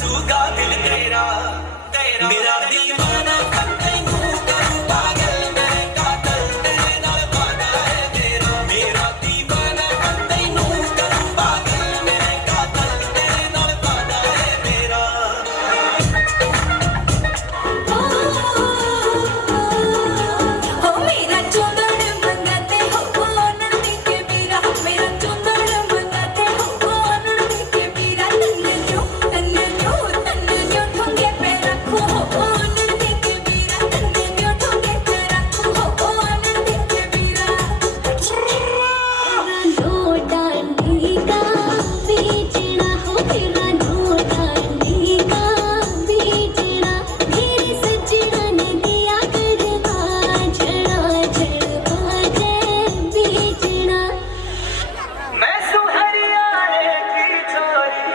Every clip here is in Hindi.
तरसूगा दिल तेरा तेरा मेरा दीवाना तैनू करूं पागल मैं कातल तेरे नाल वादा है मेरा मेरा दीवाना तैनू करूं पागल मैं कातल तेरे नाल वादा है मेरा हो मेरा चोदड़ मंगाते हो ओनर देके मेरा मेरा चोदड़ मंगाते हो ओनर देके मेरा तन्न जो ठोंगे पे रखो हो ओनर देके मेरा तन्न जो ठोंगे पे रखो हो ओनर देके मेरा लो डांडी का बेचना हो तेरा लो डांडी का बेचना मेरे सजना ने दिया करवा झड़ा झड़वा दे बेचना मैं सुहरियाने की छोरी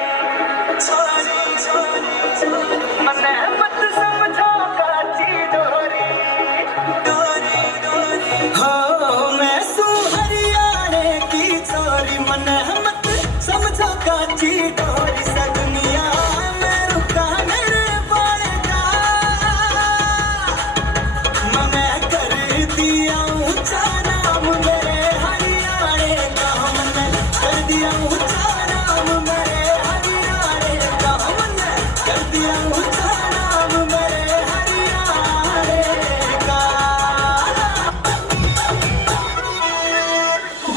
छोरी छोरी छोरी मने मत समझो काची डोरी डोरी डोरी हो मैं सुहरियाने की छोरी मने मत समझो काची डोरी सा दुनिया में रुका मेरे पड़ेगा मने कर दिया ऊंचा नाम मेरे हरियाणे का मने कर दिया ऊंचा नाम मेरे हरियाणे का मने कर दिया ऊंचा नाम मेरे हरियाणे का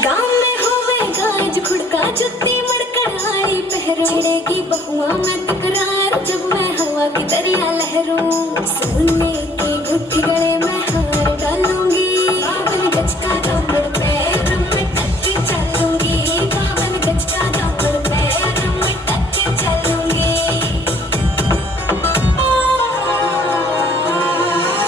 गाँव में होवे गाज खुड़का जुत्ती मड़कड़ाई पहरो छिड़ेगी बहुआ में तकरार जब मैं हवा की दरिया लहरूं सोने के गुट्ठी गले में हार डालूंगी बावन गज का दामन पैर में टक्के चलूंगी बावन गज का दामन पैर में टक्के चलूंगी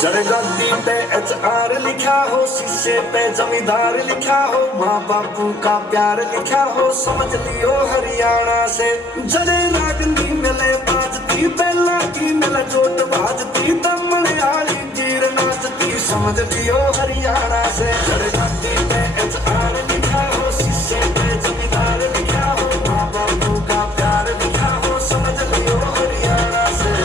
जड़गाती पे HR लिखा हो शीशे पे जमींदार लिखा हो माँ बापू का प्यार लिखा हो समझ लियो हरियाणा से जड़े नागनी मिले बाजती बेला की मिले चोट बाजती दमन आली जीर नाचती समझ लियो हरियाणा से जड़गाती पे HR लिखा हो शीशे पे जमींदार लिखा हो माँ बापू का प्यार लिखा हो समझ लियो हरियाणा से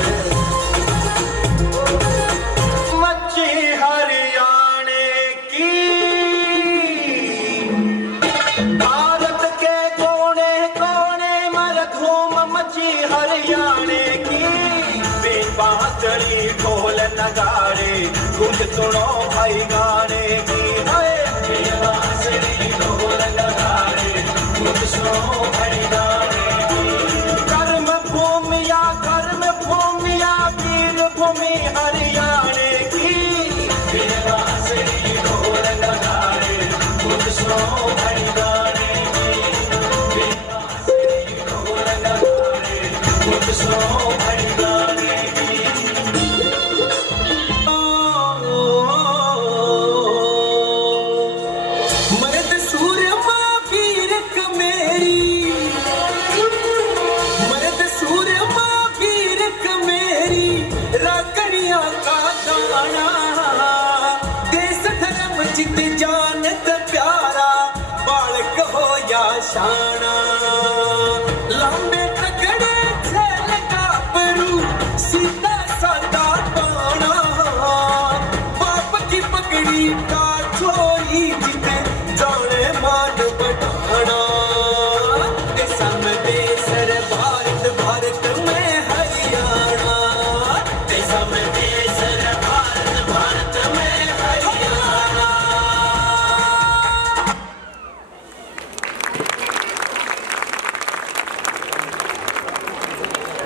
मच्छी हरियाणे की भारत के कोने कोने मर घूम मच्छी हरियाणे की बेबातड़ी ढोल नगाड़े गूंज सुनो भाई गाने की हाय बेबातड़ी ढोल नगाड़े गूंज सुनो भाई गाने की कर्म भूमिया वीर भूमि हरियाणे की बेबातड़ी ढोल नगाड़े गूंज सुनो भाई गाने की बेबातड़ी ढोल नगाड़े गूंज सुनो भाई गाने की मर्द सूरमा वीरक मेरी मर्द सूरमा वीरक मेरी राकड़िया का दाना देश धर्म जित जानत प्यारा बालक हो या शाना लंबे तगड़े छल का परू सीधा सादा पाना बाप की पगड़ी का छोरी जिते जाने मान बढ़ाना देशा में देसर भारत भारत में हरियाणा देशा में देसर भारत भारत में हरियाणा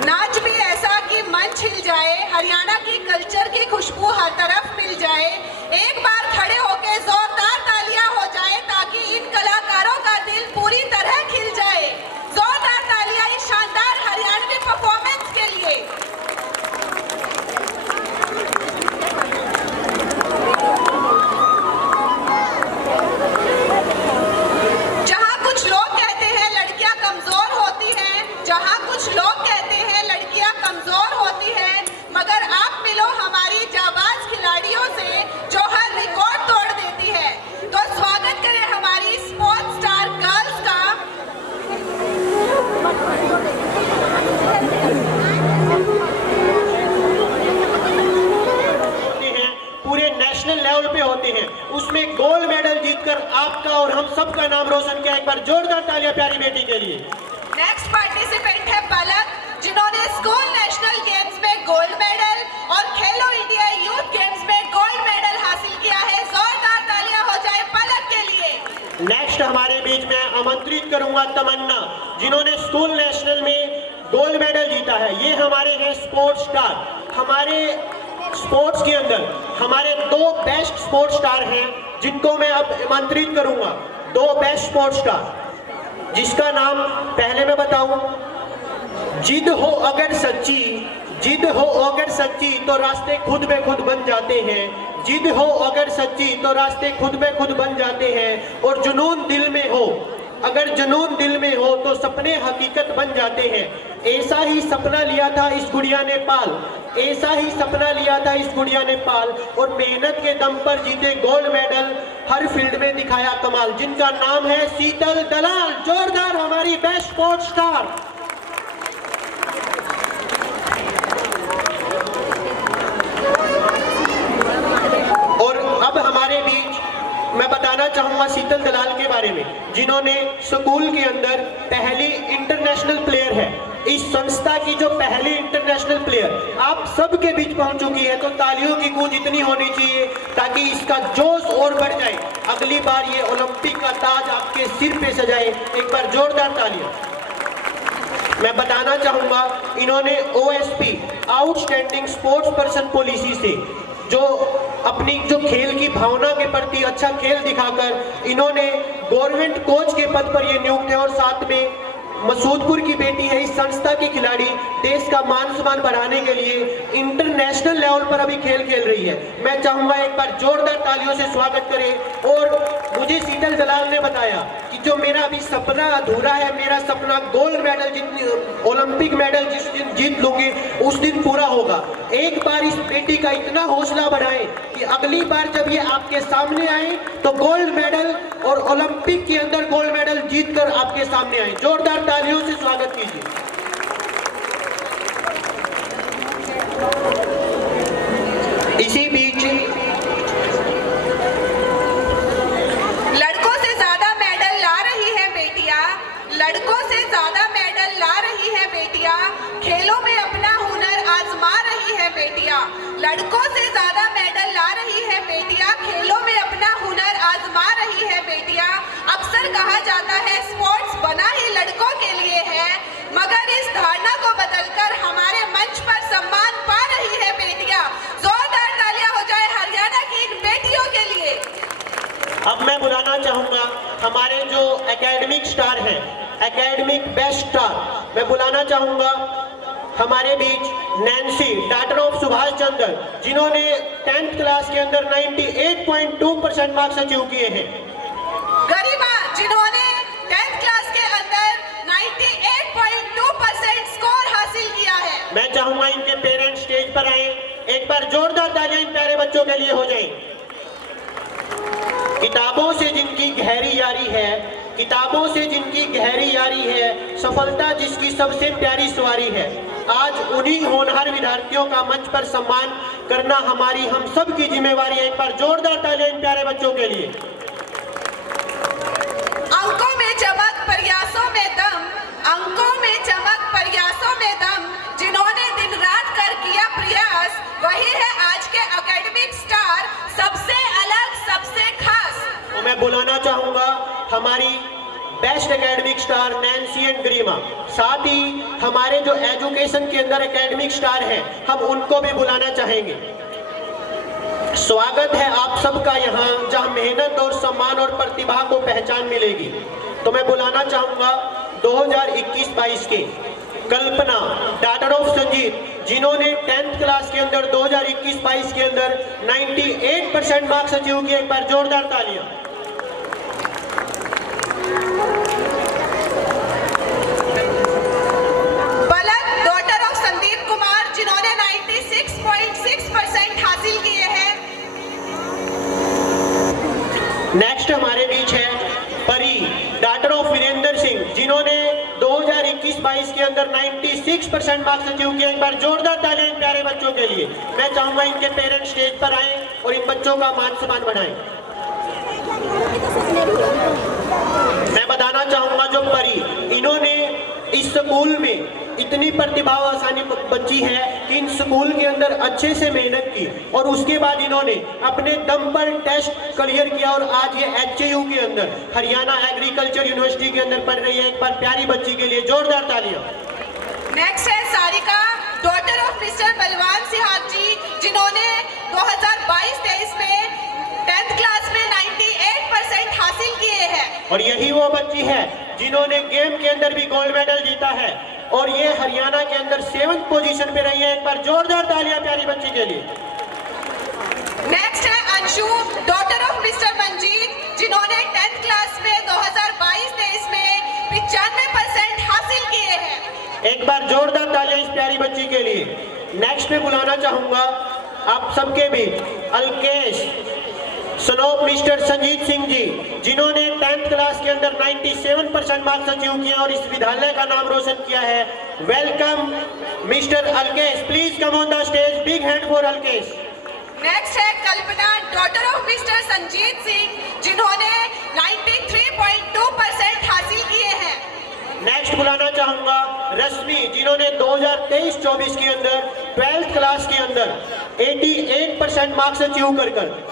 नाच भी ऐसा कि मन छिल जाए हरियाणा की कल्चर की खुशबू हर तरफ मिल जाए एक बार खड़े होके जोरदार तालियां हो जाए ताकि इन कलाकारों का दिल पूरी तरह खिल जाए जोरदार तालियां इस शानदार हरियाणवी परफॉर्मेंस के लिए जहां कुछ लोग कहते हैं लड़कियां कमजोर होती हैं जहां कुछ लोग कहते हैं लड़कियां कमजोर होती हैं मगर आप मिलो हमारी जाबाज खिलाड़ियों से जो हर रिकॉर्ड तोड़ आपका और हम सबका नाम रोशन किया। एक बार जोरदार तालियां प्यारी बेटी के लिए। नेक्स्ट पार्टिसिपेंट है पलक, जिन्होंने स्कूल नेशनल गेम्स में गोल्ड मेडल और खेलो इंडिया यूथ गेम्स में गोल्ड मेडल हासिल किया है। जोरदार तालियां हो जाए पलक के लिए। नेक्स्ट हमारे बीच में आमंत्रित करूंगा तमन्ना, जिन्होंने स्कूल नेशनल में गोल्ड मेडल जीता है। ये हमारे हैं स्पोर्ट्स स्टार। हमारे स्पोर्ट्स के अंदर हमारे 2 बेस्ट स्पोर्ट्स स्टार हैं, जिनको मैं अब आमंत्रित करूंगा। 2 बेस्ट स्पोर्ट्स स्टार, जिसका नाम पहले मैं बताऊं, जिद हो अगर सच्ची, जिद हो अगर सच्ची तो रास्ते खुद ब खुद बन जाते हैं। जिद हो अगर सच्ची तो रास्ते खुद ब खुद बन जाते हैं। और जुनून दिल में हो, अगर जुनून दिल में हो तो सपने हकीकत बन जाते हैं। ऐसा ही सपना लिया था इस गुड़िया ने पाल, ऐसा ही सपना लिया था इस गुड़िया ने पाल, और मेहनत के दम पर जीते गोल्ड मेडल, हर फील्ड में दिखाया कमाल। जिनका नाम है शीतल दलाल। जोरदार हमारी बेस्ट स्पोर्ट्स स्टार। और अब हमारे बीच मैं बताना चाहूंगा शीतल दलाल के बारे में, जिन्होंने स्कूल के अंदर पहली इंटरनेशनल प्लेयर है। इस संस्था की जो पहली इंटरनेशनल प्लेयर आप सबके बीच पहुंच चुकी है, तो तालियों की गूंज इतनी होनी चाहिए ताकि इसका जोश और बढ़ जाए। अगली बार ये ओलंपिक का ताज आपके सिर पे सजाए। एक बार जोरदार तालियां। मैं बताना चाहूंगा, इन्होंने OSP outstanding sports person policy से जो अपनी जो खेल की भावना के प्रति अच्छा खेल दिखाकर इन्होंने गवर्नमेंट कोच के पद पर ये नियुक्त है। और साथ में मसूदपुर की बेटी है, इस संस्था की खिलाड़ी, देश का मान सम्मान बढ़ाने के लिए इंटरनेशनल लेवल पर अभी खेल खेल रही है। मैं चाहूंगा एक बार जोरदार तालियों से स्वागत करें। और मुझे शीतल दलाल ने बताया कि जो मेरा अभी सपना अधूरा है, मेरा सपना गोल्ड मेडल जीतने, ओलंपिक मेडल जिस दिन जीत लूंगी उस दिन पूरा होगा। एक बार इस बेटी का इतना हौसला बढ़ाएं कि अगली बार जब ये आपके सामने आए तो गोल्ड मेडल और ओलंपिक के अंदर गोल्ड मेडल जीतकर आपके सामने आए। जोरदार तालियों से स्वागत कीजिए। इसी बीच लड़कों से ज्यादा मेडल ला रही है बेटियां, लड़कों से ज्यादा मेडल ला रही है बेटियां, खेलों में अपना हुनर आजमा रही है बेटियां। लड़कों से ज्यादा मेडल ला रही है बेटियां, खेलों में अपना हुनर आजमा रही है बेटियां। अक्सर कहा जाता है स्पोर्ट्स बना ही लड़कों के लिए है, मगर इस धारणा को बदलकर हमारे मंच पर सम्मान पा रही है बेटियां। जोरदार तालियां हो जाए हरियाणा की इन बेटियों के लिए। अब मैं बुलाना चाहूंगा हमारे जो एकेडमिक स्टार हैं, एकेडमिक बेस्ट स्टार, मैं बुलाना चाहूंगा हमारे बीच Nancy, daughter of Subhash Chandra, जिन्होंने 10th क्लास के अंदर 98.2% मार्क्स अचीव किए हैं। गरिमा, जिन्होंने 10th क्लास के अंदर 98.2% स्कोर हासिल किया है। मैं चाहूंगा इनके पेरेंट्स स्टेज पर आए। एक बार जोरदार तालियां इन प्यारे बच्चों के लिए हो जाए। किताबों से जिनकी गहरी यारी है, किताबों से जिनकी गहरी यारी है, सफलता जिसकी सबसे प्यारी सवारी है, आज उन्हीं होनहार विद्यार्थियों का मंच पर सम्मान करना हमारी हम सब की जिम्मेवारी है। एक बार जोरदार तालियां इन प्यारे बच्चों के लिए। अंकों में चमक प्रयासों में दम, अंकों में चमक प्रयासों में दम, जिन्होंने दिन रात कर किया प्रयास, वही है आज के एकेडमिक स्टार, सबसे अलग सबसे खास। तो मैं बुलाना चाहूंगा हमारी best academic star Nancy and Garima, साथ ही हमारे जो एजुकेशन के अंदर एकेडमिक स्टार हैं, हम उनको भी बुलाना चाहेंगे। स्वागत है आप सबका यहाँ, जहाँ मेहनत और सम्मान और प्रतिभा को पहचान मिलेगी। तो मैं बुलाना चाहूंगा 2021-22 के कल्पना, डॉटर ऑफ संजीत, जिन्होंने 10th क्लास के अंदर 2021-22 के अंदर 98% मार्क्स अचीव किए। एक बार जोरदार तालियां। पलक, डॉटर ऑफ संदीप कुमार, जिन्होंने 96.6% हासिल किए हैं। नेक्स्ट हमारे बीच है परी, डॉटर ऑफ वीरेंद्र सिंह, जिन्होंने 2021-22 के अंदर 96% मार्क्स अचीव किए। एक बार जोरदार तालियां इन प्यारे बच्चों के लिए। मैं चाहूंगा इनके पेरेंट्स स्टेज पर आएं और इन बच्चों का मान सम्मान बढ़ाएं। मैं बताना चाहूंगा जो परी, इन्होंने इस स्कूल में इतनी प्रतिभाशाली बच्ची है कि इन स्कूल के अंदर अच्छे से मेहनत की और उसके बाद इन्होंने अपने दम पर टेस्ट क्लियर किया और आज ये HAU के अंदर हरियाणा एग्रीकल्चर यूनिवर्सिटी के अंदर पढ़ रही है। एक बार प्यारी बच्ची के लिए जोरदार तालियां। नेक्स्ट है सारिका, डॉटर ऑफ मिस्टर बलवान सिहाग जी, जिन्होंने 2022-23 में 10th क्लास में 98% हासिल किए हैं। और यही वो बच्ची है जिन्होंने गेम के अंदर भी गोल्ड मेडल जीता है और ये हरियाणा के अंदर 7th पोजीशन पे रही है। एक बार जोरदार तालियां प्यारी बच्ची के लिए। नेक्स्ट है Anshu, daughter of mister Manjeet, जिन्होंने 10th क्लास में 2022-23 में 95% हासिल किए हैं। एक बार जोरदार तालियां इस प्यारी बच्ची के लिए। नेक्स्ट में बुलाना चाहूंगा आप सबके बीच अल्केश स्नोप मिस्टर संजीत सिंह जी, जिन्होंने 10th क्लास के अंदर 97% मार्क्स अचीव किए और इस विद्यालय का नाम रोशन किया है। Welcome mister Alkesh, please come on the stage, big hand for Alkesh. Next है Kalpana, daughter of mister Sanjeet Singh, जिन्होंने 93.2% हासिल किए हैं। नेक्स्ट बुलाना चाहूंगा रश्मि, जिन्होंने 2023-24 के अंदर 12th क्लास के अंदर 88% मार्क्स अचीव कर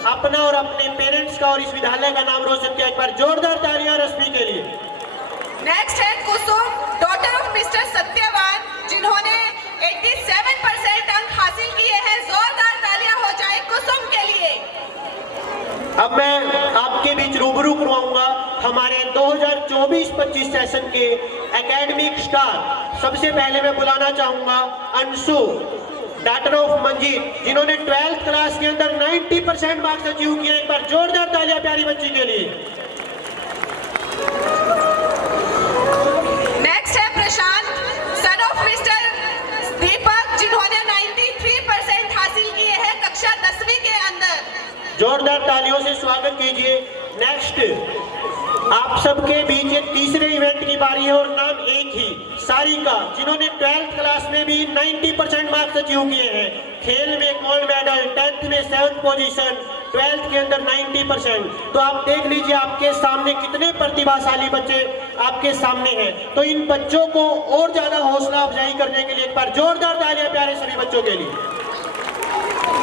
अपना और अपने पेरेंट्स का और इस विद्यालय का नाम रोशन किया। एक बार जोरदार तालियां रश्मि के लिए। नेक्स्ट है कुसुम, डॉटर ऑफ मिस्टर सत्यवान, जिन्होंने 87% अंक हासिल किए हैं। जोरदार तालियां हो जाए कुसुम के लिए। अब मैं आपके बीच रूबरू करवाऊंगा हमारे 2024-25 सेशन के एकेडमिक स्टार। सबसे पहले मैं बुलाना चाहूंगा अंशु, डॉटर ऑफ मंजीत, जिन्होंने 12th क्लास के अंदर 90% मार्क्स अचीव किए। एक बार जोरदार तालियां प्यारी बच्ची के लिए। नेक्स्ट है प्रशांत, सन ऑफ मिस्टर दीपक, जिन्होंने 93% हासिल किए हैं कक्षा 10वीं के अंदर। जोरदार तालियों से स्वागत कीजिए। नेक्स्ट आप सबके बीच एक तीसरे इवेंट की बारी है और नाम एक ही, सारिका, जिन्होंने 12th क्लास में भी 90% मार्क्स अचीव किए हैं। खेल में गोल्ड मेडल, 10th में 7th पोजीशन, 12th के अंदर 90%। तो आप देख लीजिए आपके सामने कितने प्रतिभाशाली बच्चे आपके सामने हैं। तो इन बच्चों को और ज्यादा हौसला अफजाई करने के लिए एक बार जोरदार तालियां प्यारे सभी बच्चों के लिए।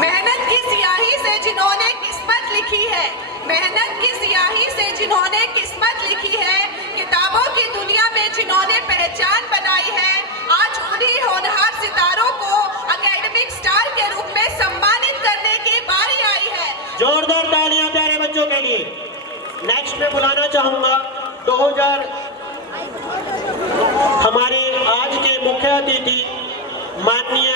मेहनत की सियाही से जिन्होंने किस्मत लिखी है, मेहनत की सियाही से जिन्होंने किस्मत लिखी है, किताबों की दुनिया में जिन्होंने पहचान बनाई है, आज उन्हीं होनहार सितारों को एकेडमिक स्टार के रूप में सम्मानित करने की बारी आई है। जोरदार तालियां प्यारे बच्चों के लिए। नेक्स्ट में बुलाना चाहूंगा 2000 हमारे आज के मुख्य अतिथि माननीय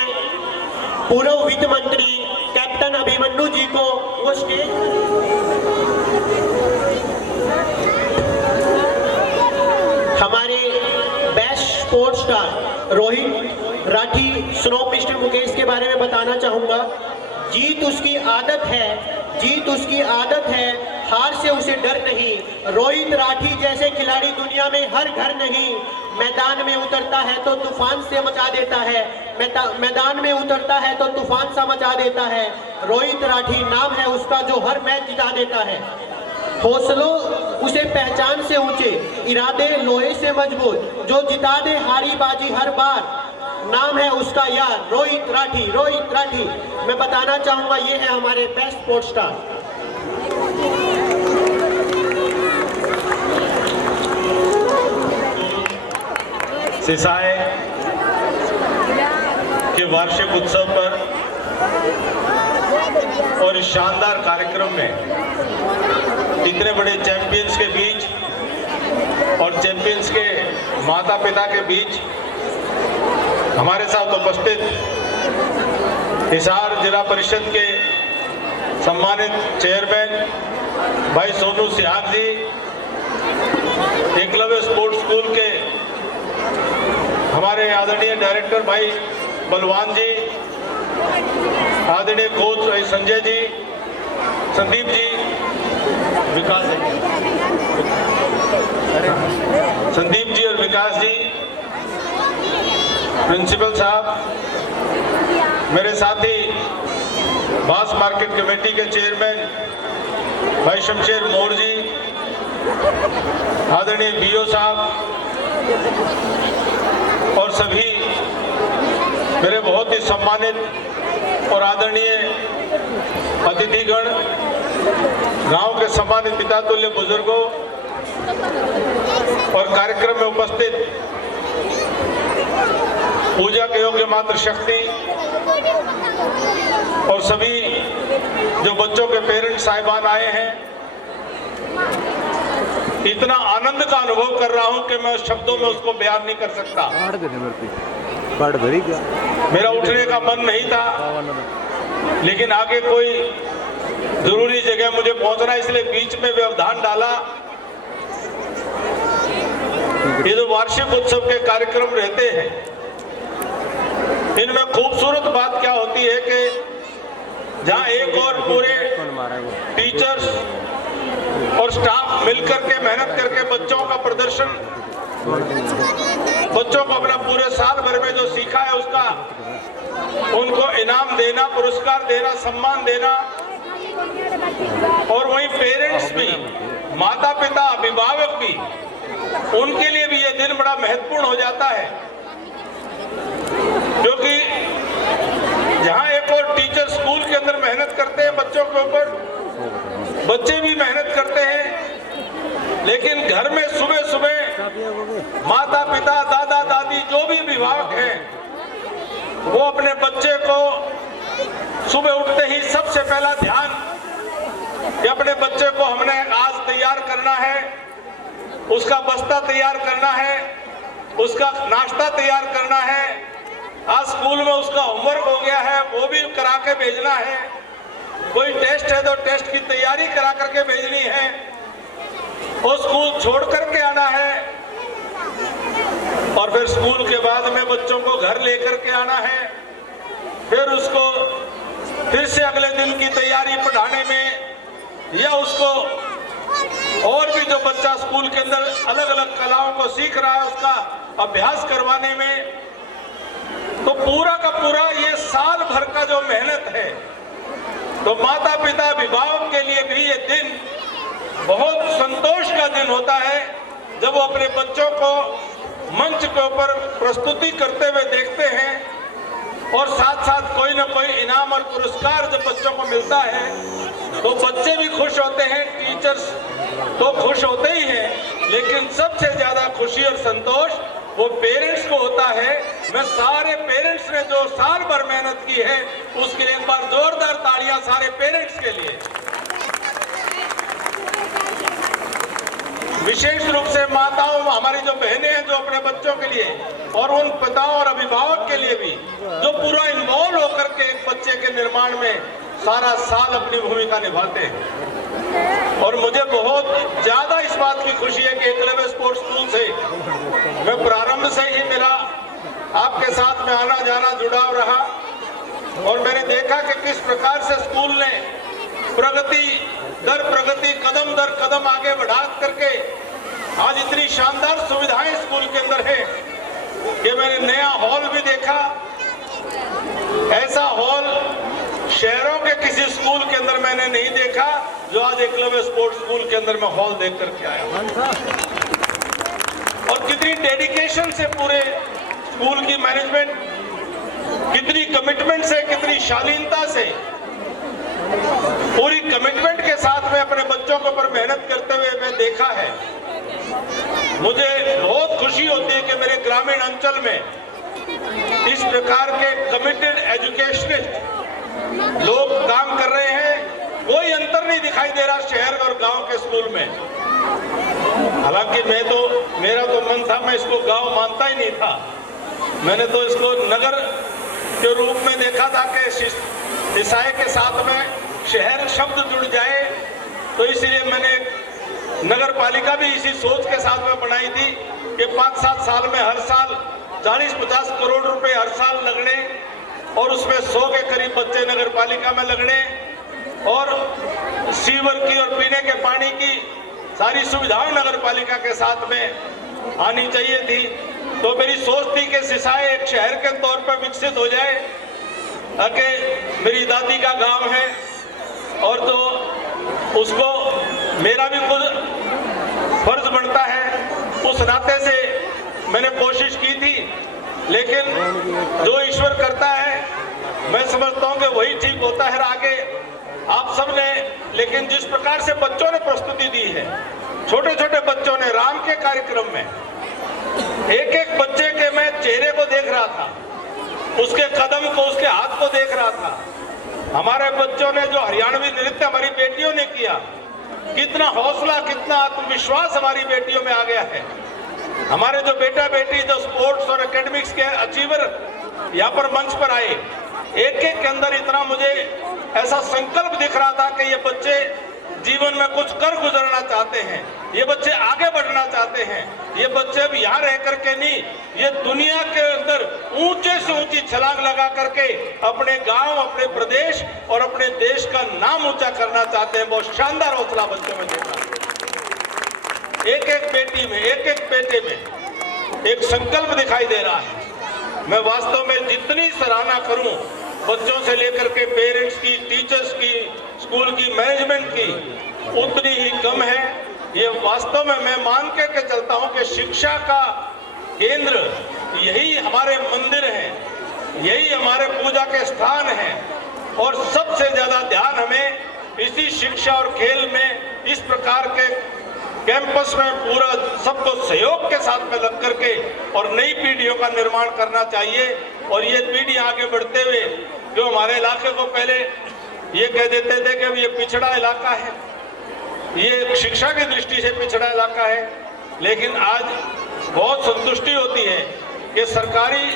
पूर्व वित्त मंत्री कैप्टन अभिमन्यु जी को वो स्टेज हमारे best sports star Rohit Rathi स्नोप मिस्टर मुकेश के बारे में बताना चाहूंगा। जीत उसकी आदत है, जीत उसकी आदत है, हार से उसे डर नहीं। रोहित राठी जैसे खिलाड़ी दुनिया में हर घर नहीं। मैदान में उतरता है तो तूफान से मचा देता है, मैदान में उतरता है तो तूफान सा मचा देता है। रोहित राठी नाम है उसका जो हर मैच जिता देता है। हौसलों उसे पहचान से ऊंचे, इरादे लोहे से मजबूत, जो जिता दे हारी बाजी हर बार। नाम है उसका यार रोहित राठी, रोहित राठी। मैं बताना चाहूंगा ये है हमारे बेस्ट स्पोर्ट्स स्टार। सिसाए के वार्षिक उत्सव पर और इस शानदार कार्यक्रम में इतने बड़े चैंपियंस के बीच और चैंपियंस के माता पिता के बीच हमारे साथ उपस्थित हिसार जिला परिषद के सम्मानित चेयरमैन भाई सोनू सिहाग जी, एकलव्य स्पोर्ट्स स्कूल के हमारे आदरणीय डायरेक्टर भाई बलवान जी, आदरणीय कोच भाई संजय जी, संदीप जी, विकास संदीप जी और विकास जी, प्रिंसिपल साहब, मेरे साथी बास मार्केट कमेटी के चेयरमैन भाई शमशेर मोर जी, आदरणीय बीओ साहब और सभी मेरे बहुत ही सम्मानित और आदरणीय अतिथिगण, गांव के सम्मानित पिता तुल्य बुजुर्गों और कार्यक्रम में उपस्थित पूजा के योग्य मातृशक्ति और सभी जो बच्चों के पेरेंट्स साहिबान आए हैं, इतना आनंद का अनुभव कर रहा हूं कि मैं शब्दों में उसको बयान नहीं कर सकता। मेरा उठने का मन नहीं था, लेकिन आगे कोई जरूरी जगह मुझे पहुंचना, इसलिए बीच में व्यवधान डाला। ये जो वार्षिक उत्सव के कार्यक्रम रहते हैं, इनमें खूबसूरत बात क्या होती है कि जहां एक और पूरे टीचर्स और स्टाफ मिलकर के मेहनत करके बच्चों का प्रदर्शन, बच्चों को अपना पूरे साल भर में जो सीखा है उसका उनको इनाम देना, पुरस्कार देना, सम्मान देना, और वहीं पेरेंट्स भी, माता पिता, अभिभावक भी, उनके लिए भी ये दिन बड़ा महत्वपूर्ण हो जाता है। क्योंकि जहां एक और टीचर स्कूल के अंदर मेहनत करते हैं बच्चों के ऊपर, बच्चे भी मेहनत करते हैं, लेकिन घर में सुबह सुबह माता पिता, दादा दादी, जो भी अभिभावक हैं, वो अपने बच्चे को सुबह उठते ही सबसे पहला ध्यान कि अपने बच्चे को हमने आज तैयार करना है, उसका बस्ता तैयार करना है, उसका नाश्ता तैयार करना है, आज स्कूल में उसका होमवर्क हो गया है वो भी करा के भेजना है, कोई टेस्ट है तो टेस्ट की तैयारी करा करके भेजनी है, और स्कूल छोड़ करके आना है, और फिर स्कूल के बाद में बच्चों को घर लेकर के आना है, फिर उसको फिर से अगले दिन की तैयारी पढ़ाने में, या उसको और भी जो बच्चा स्कूल के अंदर अलग अलग कलाओं को सीख रहा है उसका अभ्यास करवाने में, तो पूरा का पूरा ये साल भर का जो मेहनत है, तो माता पिता अभिभावक के लिए भी ये दिन बहुत संतोष का दिन होता है जब वो अपने बच्चों को मंच के ऊपर प्रस्तुति करते हुए देखते हैं, और साथ साथ कोई ना कोई इनाम और पुरस्कार जब बच्चों को मिलता है तो बच्चे भी खुश होते हैं, टीचर्स तो खुश होते ही हैं, लेकिन सबसे ज्यादा खुशी और संतोष वो पेरेंट्स को होता है। मैं सारे पेरेंट्स ने जो साल भर मेहनत की है उसके लिए एक बार जोरदार तालियां सारे पेरेंट्स के लिए। विशेष रूप से माताओं, हमारी जो बहनें हैं जो अपने बच्चों के लिए, और उन पिताओं और अभिभावक के लिए भी जो पूरा इन्वॉल्व होकर के एक बच्चे के निर्माण में सारा साल अपनी भूमिका निभाते हैं। और मुझे बहुत ज्यादा इस बात की खुशी है कि एकलव्य स्पोर्ट्स स्कूल से मैं प्रारंभ से ही मेरा आपके साथ में आना जाना जुड़ाव रहा, और मैंने देखा कि किस प्रकार से स्कूल ने प्रगति दर प्रगति, कदम दर कदम आगे बढ़ा करके आज इतनी शानदार सुविधाएं स्कूल के अंदर है कि मैंने नया हॉल भी देखा। ऐसा हॉल शहरों के किसी स्कूल के अंदर मैंने नहीं देखा जो आज एकलव्य स्पोर्ट्स स्कूल के अंदर मैं हॉल देख करके आया। और कितनी डेडिकेशन से पूरे स्कूल की मैनेजमेंट, कितनी कमिटमेंट से, कितनी शालीनता से, पूरी कमिटमेंट के साथ में अपने बच्चों के ऊपर मेहनत करते हुए मैं देखा है। मुझे बहुत खुशी होती है कि मेरे ग्रामीण अंचल में इस प्रकार के कमिटेड एजुकेशनिस्ट लोग काम कर रहे हैं। कोई अंतर नहीं दिखाई दे रहा शहर और गांव के स्कूल में। हालांकि मेरा तो मन था, मैं इसको गांव मानता ही नहीं था, मैंने तो इसको नगर के रूप में देखा था कि सिसाई के साथ में शहर शब्द जुड़ जाए, तो इसलिए मैंने नगर पालिका भी इसी सोच के साथ में बनाई थी कि 5-7 साल में हर साल 40-50 करोड़ रुपए हर साल लगने, और उसमें 100 के करीब बच्चे नगर पालिका में लगने, और सीवर की और पीने के पानी की सारी सुविधाएं नगर पालिका के साथ में आनी चाहिए थी। तो मेरी सोच थी कि सिसाई एक शहर के तौर पर विकसित हो जाए, ताकि मेरी दादी का गांव है और तो उसको मेरा भी खुद फर्ज बनता है, उस नाते से मैंने कोशिश की थी। लेकिन जो ईश्वर करता है मैं समझता हूं कि वही ठीक होता है। आगे आप सब ने, लेकिन जिस प्रकार से बच्चों ने प्रस्तुति दी है, छोटे छोटे बच्चों ने राम के कार्यक्रम में, एक एक बच्चे के मैं चेहरे को देख रहा था, उसके कदम को, उसके हाथ को देख रहा था। हमारे बच्चों ने जो हरियाणवी नृत्य हमारी बेटियों ने किया, कितना हौसला, कितना आत्मविश्वास हमारी बेटियों में आ गया है। हमारे जो बेटा बेटी जो स्पोर्ट्स और एकेडमिक्स के अचीवर यहाँ पर मंच पर आए, एक एक के अंदर इतना मुझे ऐसा संकल्प दिख रहा था कि ये बच्चे जीवन में कुछ कर गुजरना चाहते हैं, ये बच्चे आगे बढ़ना चाहते हैं। ये बच्चे अब यहाँ रह करके नहीं, ये दुनिया के अंदर ऊंचे से ऊंची छलांग लगा करके अपने गांव, अपने प्रदेश और अपने देश का नाम ऊंचा करना चाहते हैं। बहुत शानदार हौसला बच्चों में देखा। एक एक बेटी में, एक एक बेटे में एक संकल्प दिखाई दे रहा है। मैं वास्तव में जितनी सराहना करूं बच्चों से लेकर के पेरेंट्स की, टीचर्स की, स्कूल की मैनेजमेंट की, उतनी ही कम है। ये वास्तव में मैं मान के चलता हूं कि शिक्षा का केंद्र यही हमारे मंदिर हैं, यही हमारे पूजा के स्थान हैं। और सबसे ज्यादा ध्यान हमें इसी शिक्षा और खेल में इस प्रकार के कैंपस में पूरा सबको सहयोग के साथ में लग करके और नई पीढ़ियों का निर्माण करना चाहिए। और ये पीढ़ी आगे बढ़ते हुए, जो हमारे इलाके को पहले ये कह देते थे कि ये पिछड़ा इलाका है, ये शिक्षा की दृष्टि से पिछड़ा इलाका है, लेकिन आज बहुत संतुष्टि होती है कि सरकारी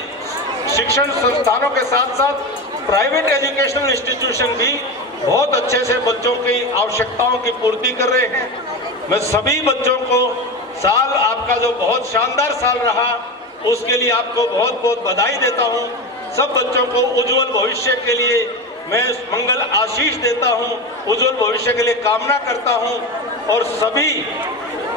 शिक्षण संस्थानों के साथ साथ प्राइवेट एजुकेशनल इंस्टीट्यूशन भी बहुत अच्छे से बच्चों की आवश्यकताओं की पूर्ति कर रहे हैं। मैं सभी बच्चों को साल आपका जो बहुत शानदार साल रहा, उसके लिए आपको बहुत बहुत बधाई देता हूं। सब बच्चों को उज्जवल भविष्य के लिए मैं मंगल आशीष देता हूं, उज्जवल भविष्य के लिए कामना करता हूं। और सभी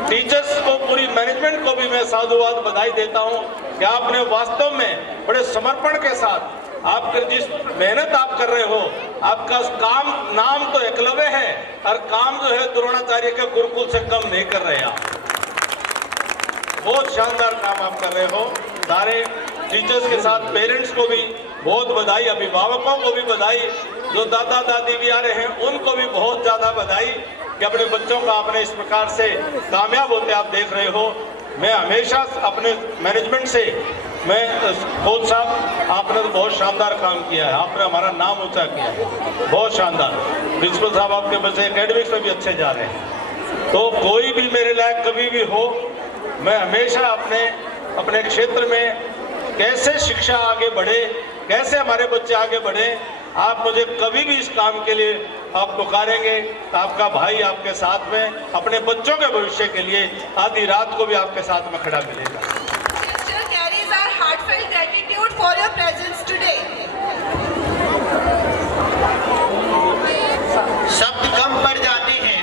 टीचर्स को, पूरी मैनेजमेंट को भी मैं साधुवाद बधाई देता हूं कि आपने वास्तव में बड़े समर्पण के साथ, आप जिस मेहनत आप कर रहे हो, आपका काम, नाम तो एकलव्य है और काम जो है द्रोणाचार्य के गुरुकुल से कम नहीं कर रहे आप। बहुत शानदार काम आप कर रहे हो। सारे टीचर्स के साथ पेरेंट्स को भी बहुत बधाई, अभिभावकों को भी बधाई, जो दादा दादी भी आ रहे हैं उनको भी बहुत ज्यादा बधाई कि अपने बच्चों का आपने इस प्रकार से कामयाब होते आप देख रहे हो। मैं हमेशा अपने मैनेजमेंट से, मैं खोद साहब, आपने तो बहुत शानदार काम किया है, आपने हमारा नाम ऊंचा किया है, बहुत शानदार। प्रिंसिपल साहब आपके बच्चे एकेडमिक्स में भी अच्छे जा रहे हैं। तो कोई भी मेरे लायक कभी भी हो, मैं हमेशा अपने क्षेत्र में कैसे शिक्षा आगे बढ़े, कैसे हमारे बच्चे आगे बढ़े, आप मुझे कभी भी इस काम के लिए आप पुकारेंगे तो आपका भाई आपके साथ में, अपने बच्चों के भविष्य के लिए आधी रात को भी आपके साथ में खड़ा मिलेगा। Gesture carries our heartfelt gratitude for your presence today. शब्द कम पड़ जाते हैं,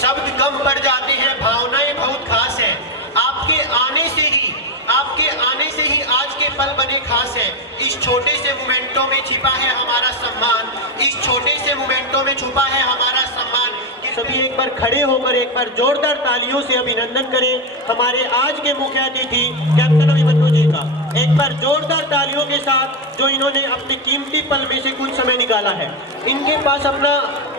शब्द कम पड़ जाते हैं, भावनाएं बहुत खास हैं। आपके आने से ही आज के पल बने खास हैं। इस छोटे से मोमेंटों में छिपा है हमारा सम्मान, इस छोटे से मोमेंटों में छुपा है हमारा सम्मान। सभी एक बार खड़े होकर एक बार जोरदार तालियों से अभिनंदन करें हमारे आज के मुख्य अतिथि कैप्टन अभिमन्यु जी का। एक बार जोरदार तालियों के साथ, जो इन्होंने अपने कीमती पल में से कुछ समय निकाला है। इनके पास अपना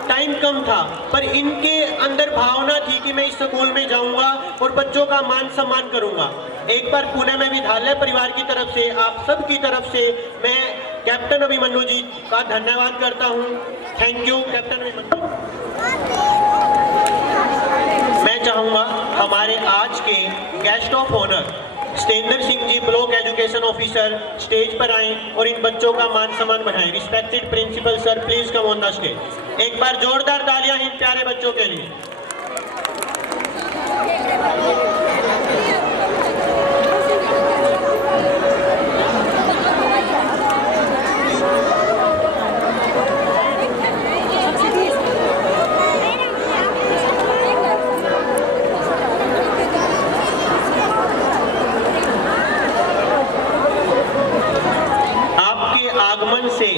टाइम कम था, पर इनके अंदर भावना थी कि मैं इस स्कूल में जाऊंगा और बच्चों का मान सम्मान करूंगा। एक बार पुणे में विद्यालय परिवार की तरफ से, आप सब की तरफ से मैं कैप्टन अभिमन्यु जी का धन्यवाद करता हूं। Thank you captain Abhimanyu. मैं चाहूंगा हमारे आज के guest of honour Satendra Singh ji, block education officer, stage पर आए और इन बच्चों का मान सम्मान बढ़ाएं। Respected principal sir, please come on the stage. एक बार जोरदार तालियां इन प्यारे बच्चों के लिए। आगमन से,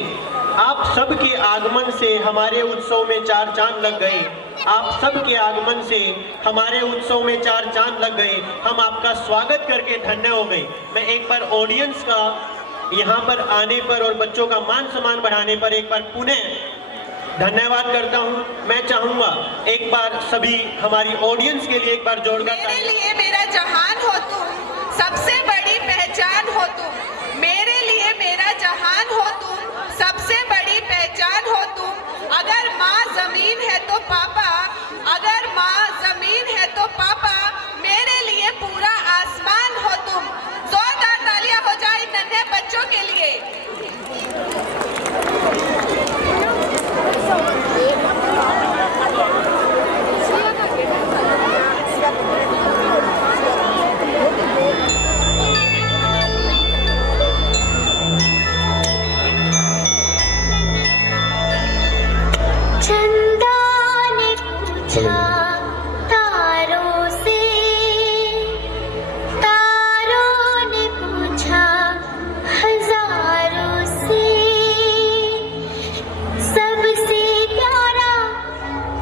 आप सबके आगमन से हमारे उत्सव में चार चांद लग गए। आप सबके आगमन से हमारे उत्सव में चार चांद लग गए। हम आपका स्वागत करके धन्य हो गए। मैं एक बार ऑडियंस का यहाँ पर आने पर और बच्चों का मान सम्मान बढ़ाने पर एक बार पुनः धन्यवाद करता हूँ। मैं चाहूँगा एक बार सभी हमारी ऑडियंस के लिए एक बार जोरदार मेरे लिए मेरा जहान हो तुम, सबसे बड़ी पहचान हो तुम। मेरे लिए मेरा जहान हो तुम, सबसे बड़ी पहचान हो तुम। अगर माँ जमीन है तो पापा, अगर माँ जमीन है तो पापा, मेरे लिए पूरा आसमान हो तुम। जोरदार तालियां हो जाए नन्हे बच्चों के लिए। चंदा ने पूछा तारों से, तारों ने पूछा हजारों से, सबसे प्यारा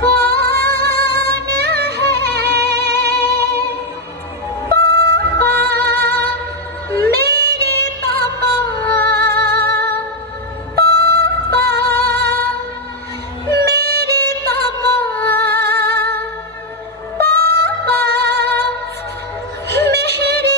कौन है? पापा, मेरे पापा, पापा, मेरे पापा, पापा, मेरे।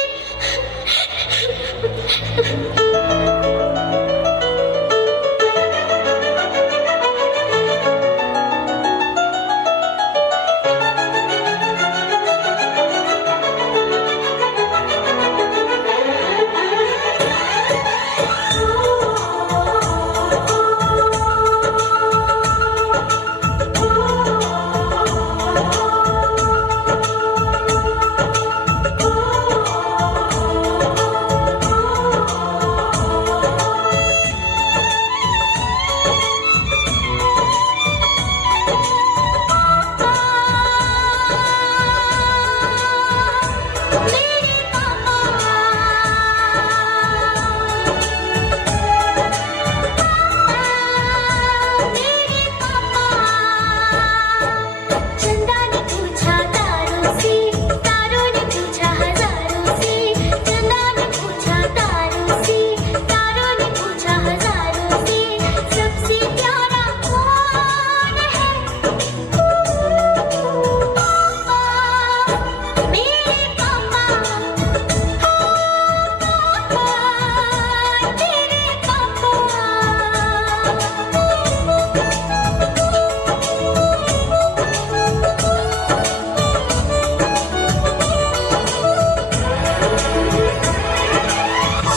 चंदा ने पूछा तारों से, तारों ने पूछा हजारों से, चंदा ने पूछा तारों से, तारों ने पूछा हजारों से, सबसे प्यारा कौन है? पापा, मेरे पापा, पापा, तेरे पापा।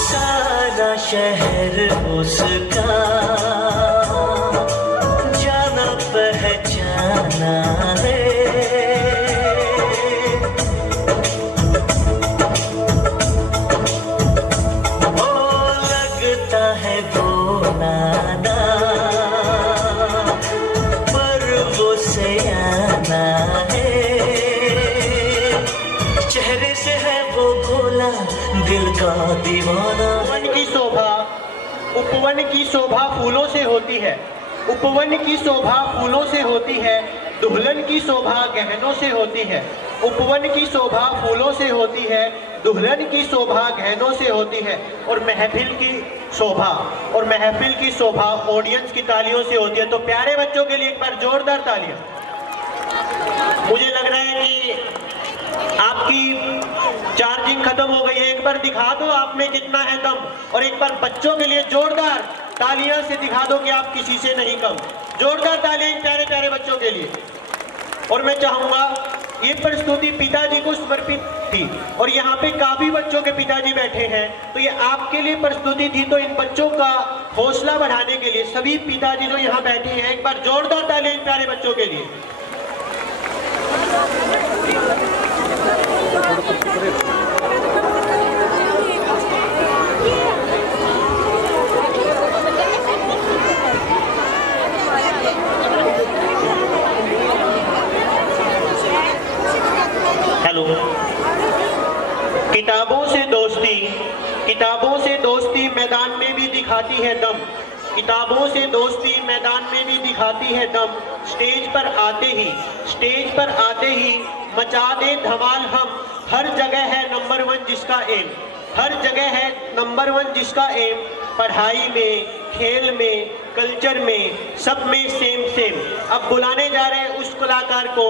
सारा शहर उसका जाना पहचाना है। ओ लगता है वो नाना, पर वो सयाना है। चेहरे से है वो भोला, दिल का दीवाना। उपवन की शोभा, उपवन की शोभा फूलों से होती है। उपवन की शोभा फूलों से होती है, दुल्हन की शोभा गहनों से होती है। उपवन की शोभा फूलों से होती है, दुल्हन की शोभा गहनों से होती है। और महफिल की शोभा, और महफिल की शोभा ऑडियंस की तालियों से होती है। तो प्यारे बच्चों के लिए एक बार जोरदार तालियां। मुझे लग रहा है कि आपकी चार्जिंग खत्म हो गई है। एक बार दिखा दो आप में कितना है दम, और एक बार बच्चों के लिए जोरदार तालियां से दिखा दो कि आप किसी से नहीं कम। जोरदार तालियां इन प्यारे प्यारे बच्चों के लिए। और मैं चाहूंगा, ये प्रस्तुति पिताजी को समर्पित थी और यहाँ पे काफी बच्चों के पिताजी बैठे हैं, तो ये आपके लिए प्रस्तुति थी। तो इन बच्चों का हौसला बढ़ाने के लिए सभी पिताजी जो यहाँ बैठे हैं, एक बार जोरदार तालियां इन प्यारे बच्चों के लिए। हेलो। किताबों से दोस्ती, किताबों से दोस्ती मैदान में भी दिखाती है दम। किताबों से दोस्ती मैदान में भी दिखाती है दम, स्टेज पर आते ही मचा दे धमाल हम। हर जगह है नंबर 1 जिसका एम, हर जगह है नंबर 1 जिसका एम। पढ़ाई में, खेल में, कल्चर में, सब में सेम सेम। अब बुलाने जा रहे हैं उस कलाकार को,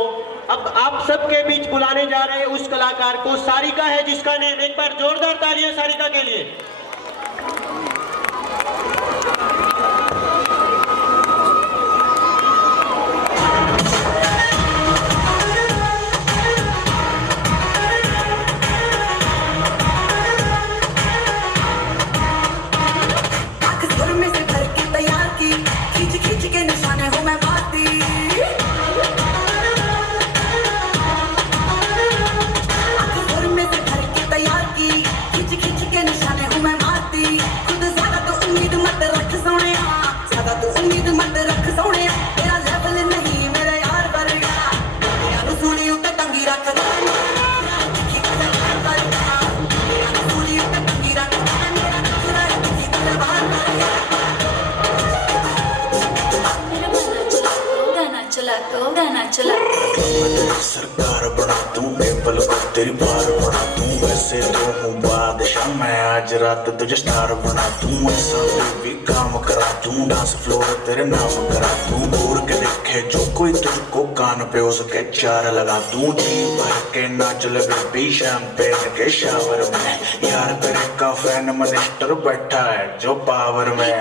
अब आप सबके बीच बुलाने जा रहे हैं उस कलाकार को, सारिका है जिसका नेम। एक बार जोरदार तालियां सारिका के लिए। सरकार बना दूं, टेबल को तेरी बार बना दूं। वैसे तो हूँ बादशाह मैं, आज रात तुझे स्टार बना दूं। ऐसा भी काम करा दूं, डांस फ्लोर तेरे नाम करा दूं। घूर के देखे जो कोई तुझको, कान पे उसके 4 लगा दूं। जी भर के नाच ले बेबी शैंपेन के शावर में। यार तेरे का फैन मिनिस्टर बैठा है जो पावर में।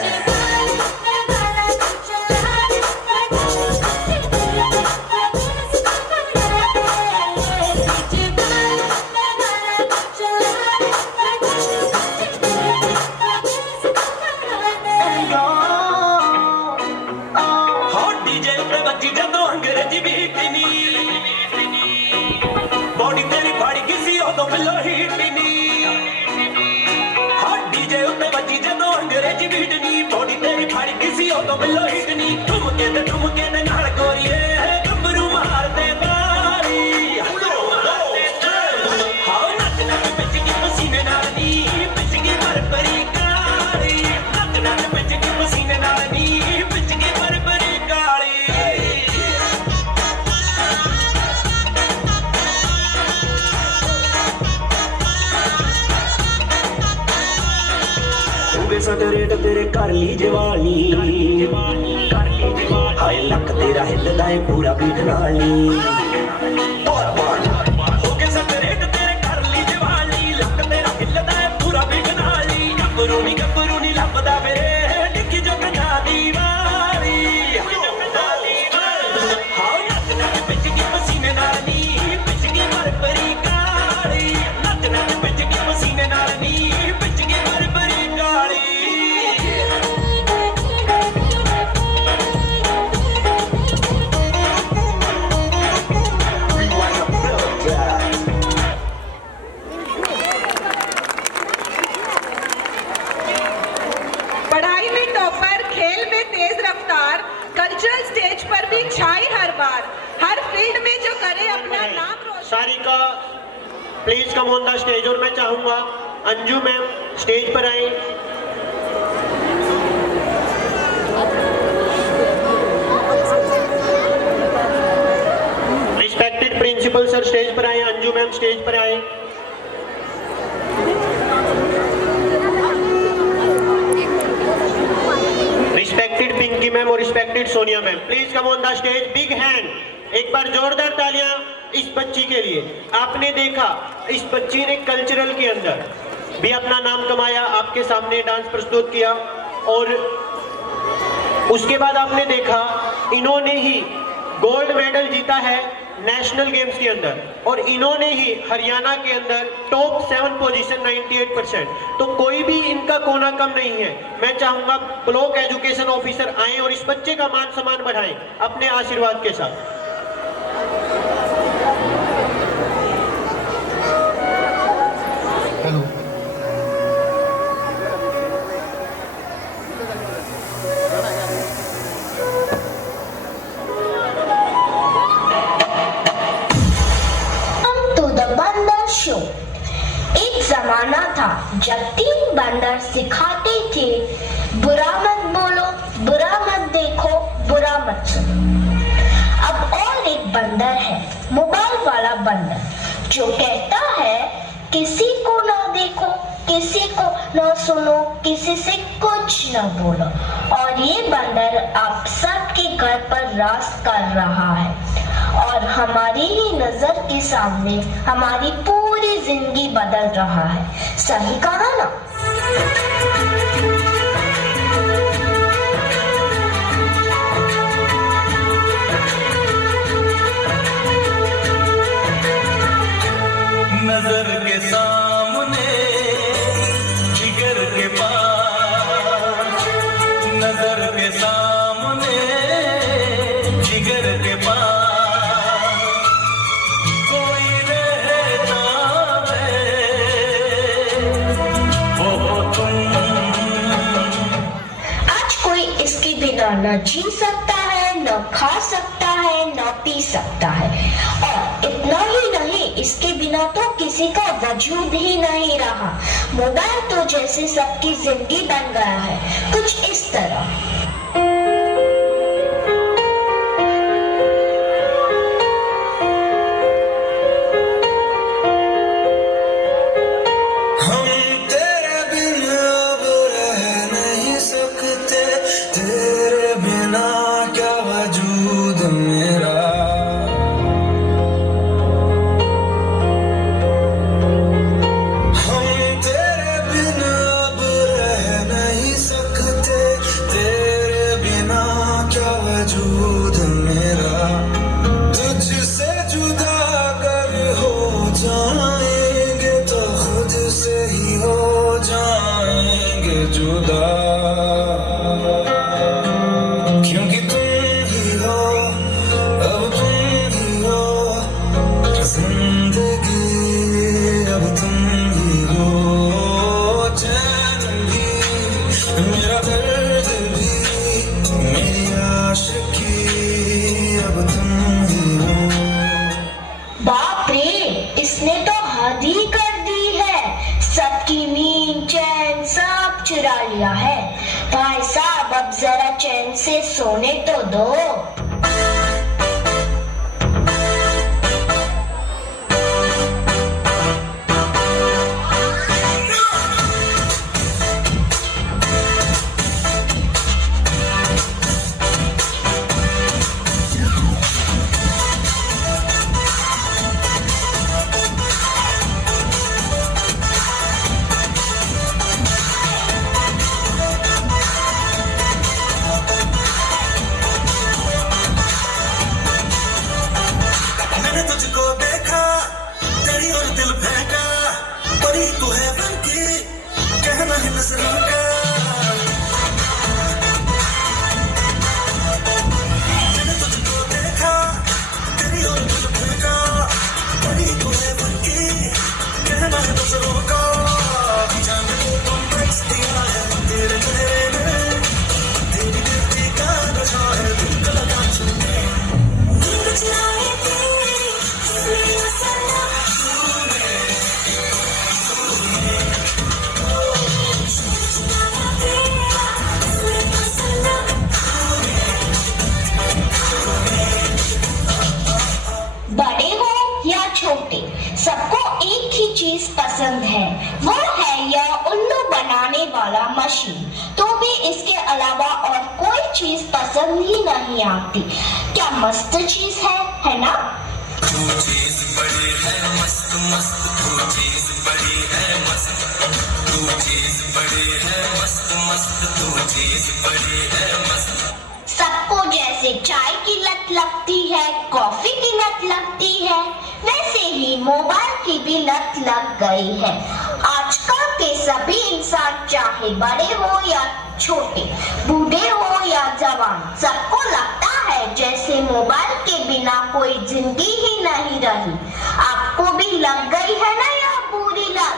रेट तेरे कर ली जवानी, हाय लक तेरा हिलदा है पूरा बीट नाली। गबरूनी लभदा फिरे डिक्की जो कन्या दीवारी। हाँ नच नच पिच की पसीने नाल नी, पिच की बरबरी काली। नच नच पिच की पसीने नाल नी, पिच की बरबरी काली। कल्चरल स्टेज पर भी छाई हर बार, हर फील्ड में जो करे अपना नाम रोशन। Sarika please come on the stage. और मैं चाहूंगा अंजू मैम स्टेज पर आए। रिस्पेक्टेड प्रिंसिपल सर स्टेज पर आए, अंजू मैम स्टेज पर आए। रिस्पेक्टेड पिंकी मैम और respected Sonia ma'am please come on the stage. Big hand, एक बार जोरदार तालियां इस बच्ची के लिए। आपने देखा इस बच्ची ने कल्चरल के अंदर भी अपना नाम कमाया, आपके सामने डांस प्रस्तुत किया। और उसके बाद आपने देखा इन्होंने ही गोल्ड मेडल जीता है नेशनल गेम्स के अंदर, और इन्होंने ही हरियाणा के अंदर टॉप 7 पोजीशन 98%। तो कोई भी इनका कोना कम नहीं है। मैं चाहूंगा ब्लॉक एजुकेशन ऑफिसर आए और इस बच्चे का मान सम्मान बढ़ाएं अपने आशीर्वाद के साथ। Hello, show. एक जमाना था जब 3 बंदर सिखाते थे बुरा मत बोलो बंदर, जो कहता है किसी को ना देखो, किसी को ना सुनो, किसी से कुछ ना बोलो। और ये बंदर आप सबके घर पर राज कर रहा है और हमारी ही नजर के सामने हमारी पूरी जिंदगी बदल रहा है। सही कहा ना? नजर के सामने जिगर के पास, नजर के सामने जिगर के पास कोई रहता है वो तुम। आज कोई इसके बिना न जी सकता है, न खा सकता है, न पी सकता है, और इतना ही नहीं, इसके बिना तो किसी का वजूद ही नहीं रहा। मोबाइल तो जैसे सबकी जिंदगी बन गया है, कुछ इस तरह। हम तेरे बिना अब रह नहीं सकते, तेरे बिना क्या वजूद मेरा। हम तेरे बिना अब रह नहीं सकते, तेरे बिना क्या वजूद मेरा। तुझसे जुदा अगर हो जाएंगे तो खुद से ही हो जाएंगे जुदा, क्योंकि तुम ही हो, अब तुम ही हो जिंदगी, अब तुम ही हो चैन भी, मेरा दर्द भी, मेरी आशिकी, अब तुम ही हो। बाप रे, इसने तो हद ही कर दी है, सबकी नींद चैन सब चुरा लिया है। भाई साहब, अब जरा चैन से सोने तो दो। मैंने तुझको देखा, तेरी और दिल फेंका, बड़ी तू है बन की, कहना है नजरों का। मैंने तुझको देखा, तेरी और दिल फेंका, बड़ी तू है बन की, कहना है नजरों का। जाने को कॉम्प्लेक्स दिया है तेरे चेहरे में, तेरी गिरती का नशा है दिल का लगा छूने। बड़े हो या छोटे, सबको एक ही चीज पसंद है, वो है यह उल्लू बनाने वाला मशीन। तो भी इसके अलावा और कोई चीज पसंद ही नहीं आती। क्या मस्त चीज है ना? तू चीज बड़ी है मस्त मस्त, तू चीज बड़ी है मस्त, तू चीज बड़ी है मस्त मस्त, तू चीज बड़ी है मस्त। सबको जैसे चाय की लत लगती है, कॉफी की लत लगती है, वैसे ही मोबाइल की भी लत लग गई है। आजकल के सभी इंसान, चाहे बड़े हो या छोटे, बूढ़े हो या जवान, सबको लगता है जैसे मोबाइल के बिना कोई जिंदगी ही नहीं रही। आपको भी लग गई है ना यह बुरी लत?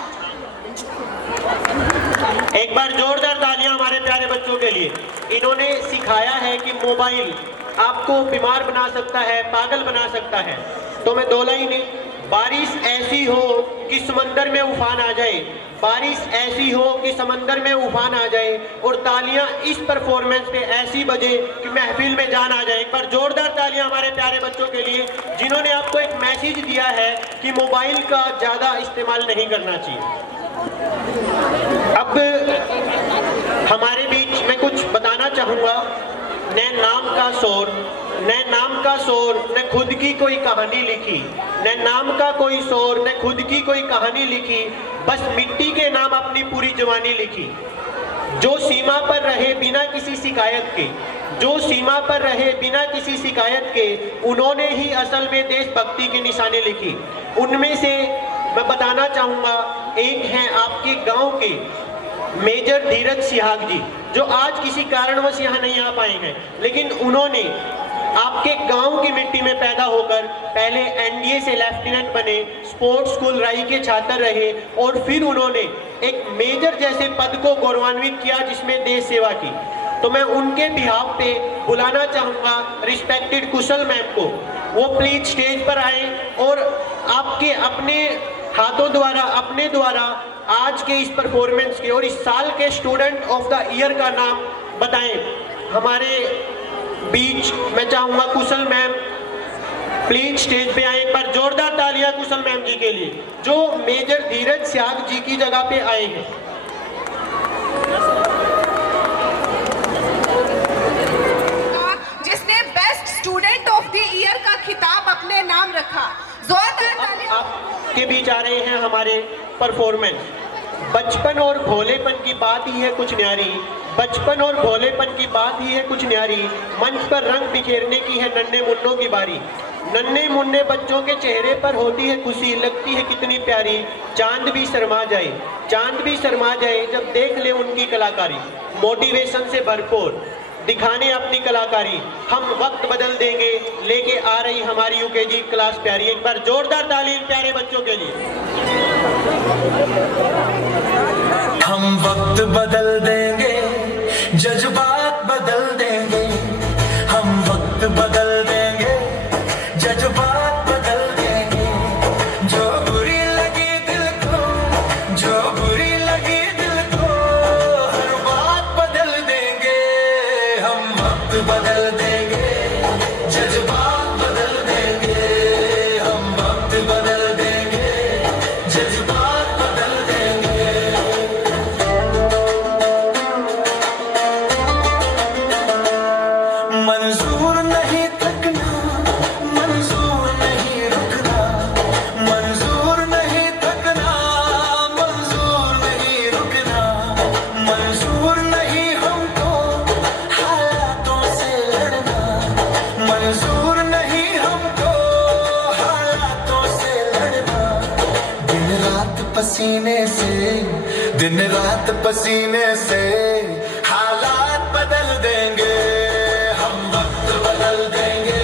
एक बार जोरदार तालियां हमारे प्यारे बच्चों के लिए। इन्होंने सिखाया है कि मोबाइल आपको बीमार बना सकता है, पागल बना सकता है। तो मैं दो लाइनें, बारिश ऐसी हो कि समंदर में उफान आ जाए, बारिश ऐसी हो कि समंदर में उफान आ जाए और तालियां इस परफॉर्मेंस पे ऐसी बजे कि महफिल में जान आ जाए। एक बार जोरदार तालियां हमारे प्यारे बच्चों के लिए जिन्होंने आपको एक मैसेज दिया है कि मोबाइल का ज़्यादा इस्तेमाल नहीं करना चाहिए। अब हमारे बीच मैं कुछ बताना चाहूँगा। न नाम का शोर न खुद की कोई कहानी लिखी, न नाम का कोई शोर न खुद की कोई कहानी लिखी, बस मिट्टी के नाम अपनी पूरी जवानी लिखी। जो सीमा पर रहे बिना किसी शिकायत के, जो सीमा पर रहे बिना किसी शिकायत के, उन्होंने ही असल में देशभक्ति की निशानी लिखी। उनमें से मैं बताना चाहूँगा, एक हैं आपके गांव के मेजर धीरज सिहाग जी, जो आज किसी कारणवश यहाँ नहीं आ पाए हैं, लेकिन उन्होंने आपके गांव की मिट्टी में पैदा होकर पहले एनडीए से लेफ्टिनेंट बने, स्पोर्ट्स स्कूल राई के छात्र रहे और फिर उन्होंने एक मेजर जैसे पद को गौरवान्वित किया जिसमें देश सेवा की। तो मैं उनके बिहाफ पे बुलाना चाहूँगा रिस्पेक्टेड कुशल मैम को, वो प्लीज स्टेज पर आए और आपके अपने हाथों द्वारा अपने द्वारा आज के इस परफॉर्मेंस के और इस साल के स्टूडेंट ऑफ द ईयर का नाम बताएं। हमारे बीच मैं चाहूँगा कुशल मैम प्लीज स्टेज पे आए। एक बार जोरदार तालियां कुशल मैम जी के लिए जो मेजर धीरज सिहाग जी की जगह पे आए हैं। जिसने best student of the year का खिताब अपने नाम रखा। जोरदार तालियां। आपके बीच आ रहे हैं हमारे परफॉर्मेंस। बचपन और भोलेपन की बात ही है कुछ न्यारी, बचपन और भोलेपन की बात ही है कुछ न्यारी, मंच पर रंग बिखेरने की है नन्हे मुन्नों की बारी। नन्हे मुन्ने बच्चों के चेहरे पर होती है खुशी, लगती है कितनी प्यारी। चांद भी शर्मा जाए, चांद भी शर्मा जाए जब देख ले उनकी कलाकारी। मोटिवेशन से भरपूर दिखाने अपनी कलाकारी, हम वक्त बदल देंगे लेके आ रही हमारी यूकेजी क्लास प्यारी। एक बार जोरदार ताली प्यारे बच्चों के लिए। हम वक्त बदल देंगे, जज्बात बदल देंगे, हम वक्त बदल देंगे, जज्बात बदल देंगे। जो बुरी लगी दिल को, जो बुरी लगी दिल को, हर बात बदल देंगे। हम वक्त बदल देंगे, जज्बात बदल देंगे, हम वक्त बदल देंगे, जज्बात बदल देंगे। मंजूर नहीं थकना, मंजूर नहीं रुकना, मंजूर नहीं थकना, मंजूर नहीं रुकना, मंजूर नहीं हमको हालातों से लड़ना, मंजूर नहीं हमको हालातों से लड़ना। दिन रात पसीने से, दिन रात पसीने से हालात बदल देंगे। हम वक्त बदल देंगे,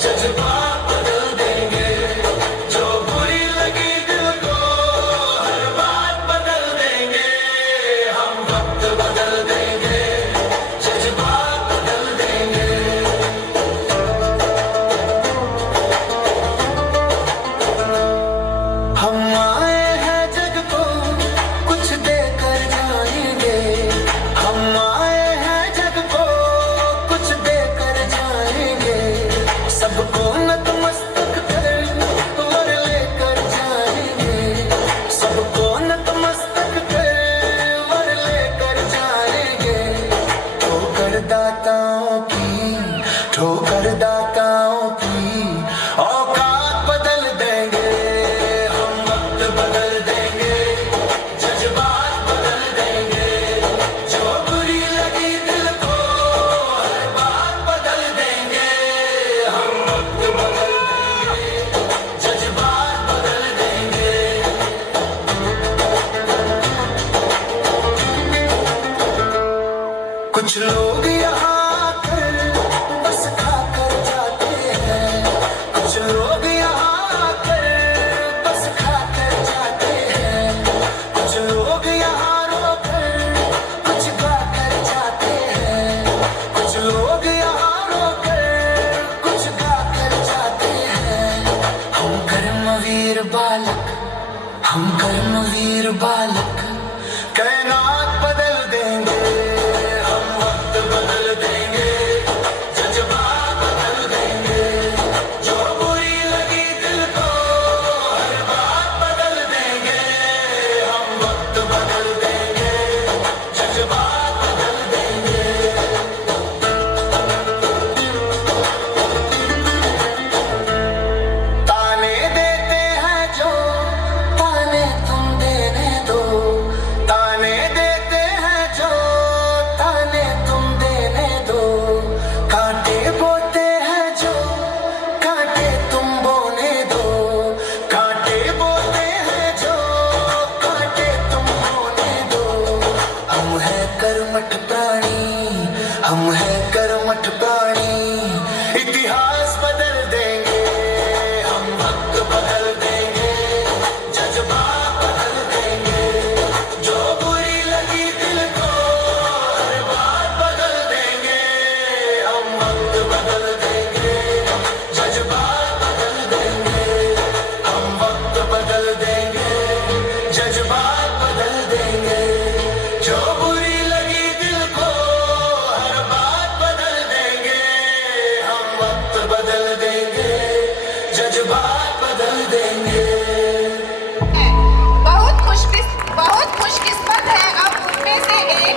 जज्बात बदल देंगे, जो बुरी लगी दिल को हर बात बदल देंगे। हम वक्त बदल देंगे, जज्बात बदल देंगे। हम आए हैं जग को कुछ देकर जाएंगे, हम आए हैं जग को कुछ देकर जाएंगे। सबको नतमस्तक कर वर लेकर जाएंगे, सबको नतमस्तक कर वर लेकर जाएंगे। ठोकर दाताओं की, ठोकर दाताओं की औकात बदल देंगे। हम वक्त बदल देंगे, जज्बात बदल देंगे, जो बुरी लगी दिल को हर बात बदल देंगे। हम वक्त बदल देंगे, जज्बात बदल देंगे। कुछ लोग यहाँ आकर बस खाकर वीर बालक कायनात बदल देंगे, हम वक्त बदल देंगे, जज्बात बदल देंगे, जो बुरी लगी दिल को हर बात बदल देंगे, हम वक्त बदल देंगे, जज्बात बदल देंगे। ताने देते हैं जो ताने तुम देने दो, ताने देते हैं जो ताने तुम देने दो, कांटे बोते हैं जो कांटे तुम बोने दो, कांटे बोते हैं जो कांटे तुम बोने दो। हम है कर्मठ प्राणी, हम है कर्मठ प्राणी, इतिहास बदल देंगे, हम वक्त बदल देंगे, जज्बात बदल देंगे, जो बुरी लगी दिल को हर बात बदल देंगे, हम वक्त बदल देंगे, जज्बात बदल देंगे, हम वक्त बदल देंगे, जज्बात बदल देंगे, जो बुरी लगी दिल को हर बात बदल देंगे, हम वक्त बदल देंगे, जज्बात बदल देंगे। बहुत खुशकिस्मत है अब उनमें से एक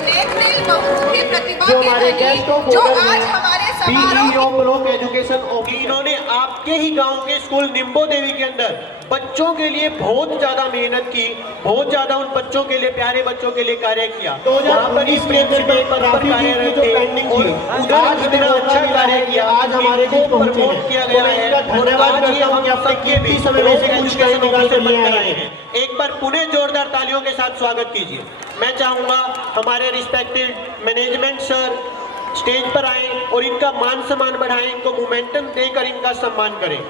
नेक दिल बहुमुखी प्रतिभा जो के हमारे धनी गेस्ट ऑफ जो ऑनर आज हैं, हमारे समारोह पीईओ ब्लॉक एजुकेशन ऑफिस, इन्होंने आपके ही गांव के स्कूल निम्बो देवी के अंदर बच्चों के लिए बहुत ज्यादा मेहनत की, बहुत ज्यादा उन बच्चों के लिए, प्यारे बच्चों के लिए कार्य किया। वहाँ पर इस प्रिंसिपल पद पर कार्यरत थे और उधर इतना अच्छा कार्य किया, आज हमारे को प्रमोट किया गया है और आज ये हम सबके बीच समय में से कुछ कैसे निकाल कर लेकर आए हैं। एक बार पुनः जोरदार तालियों के साथ स्वागत कीजिए। मैं चाहूंगा हमारे रिस्पेक्टेड मैनेजमेंट सर स्टेज पर आए और इनका मान सम्मान बढ़ाएं, इनको मोमेंटम देकर इनका सम्मान करें।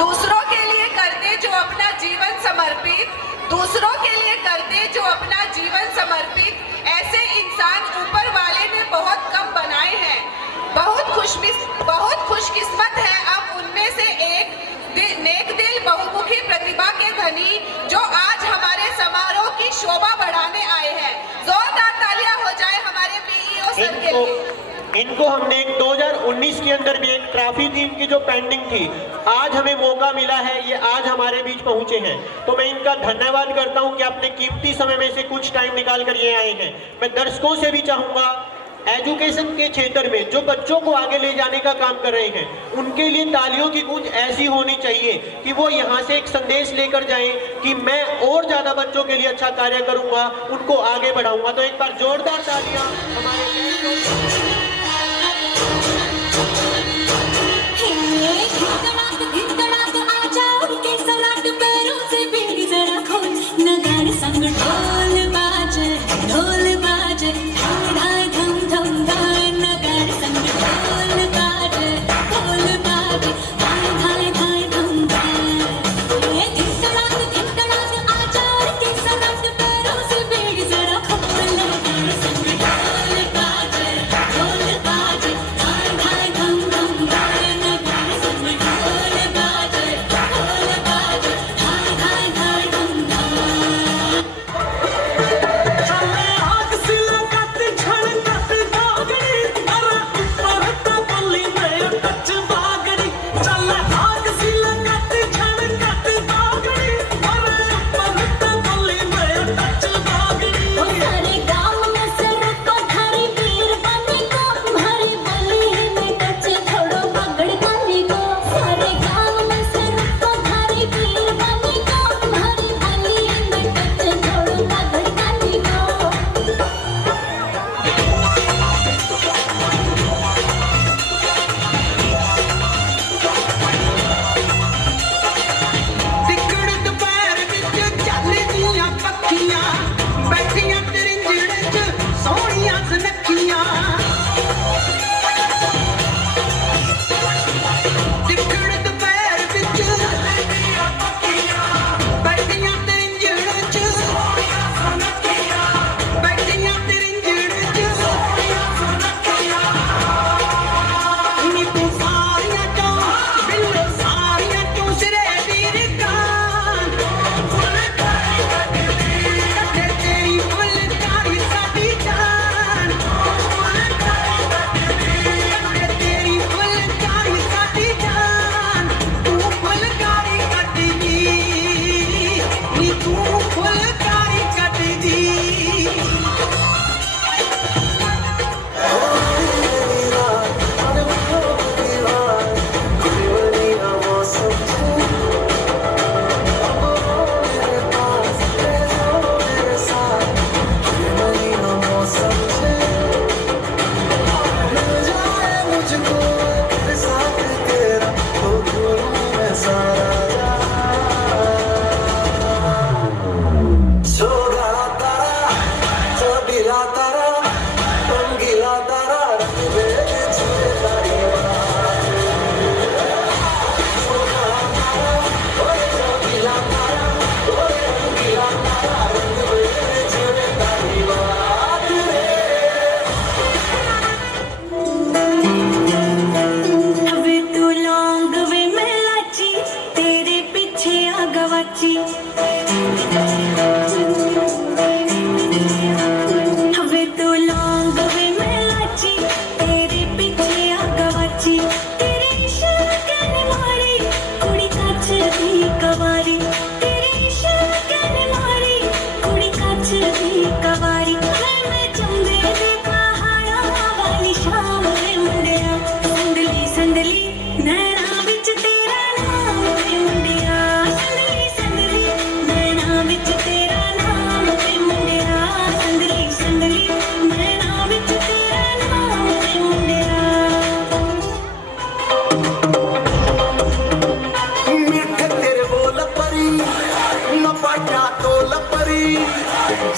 दूसरों के लिए करते जो अपना जीवन समर्पित, दूसरों के लिए करते जो अपना जीवन समर्पित, ऐसे इंसान ऊपर वाले ने बहुत कम बनाए हैं। बहुत खुशकिस्मत है अब उनमें से एक नेक दिल बहुमुखी प्रतिभा के धनी जो आज हमारे समारोह की शोभा बढ़ाने आए हैं। जोरदार तालियां हो जाए हमारे पीईओ सर के लिए। इनको हमने 2019 के अंदर भी एक ट्रॉफी थी इनकी जो पेंडिंग थी, आज हमें मौका मिला है, ये आज हमारे बीच पहुंचे हैं, तो मैं इनका धन्यवाद करता हूं कि अपने कीमती समय में से कुछ टाइम निकाल कर ये आए हैं। मैं दर्शकों से भी चाहूंगा एजुकेशन के क्षेत्र में जो बच्चों को आगे ले जाने का काम कर रहे हैं, उनके लिए तालियों की गूंज ऐसी होनी चाहिए कि वो यहाँ से एक संदेश लेकर जाएं कि मैं और ज्यादा बच्चों के लिए अच्छा कार्य करूंगा, उनको आगे बढ़ाऊंगा। तो एक बार जोरदार तालियां हमारे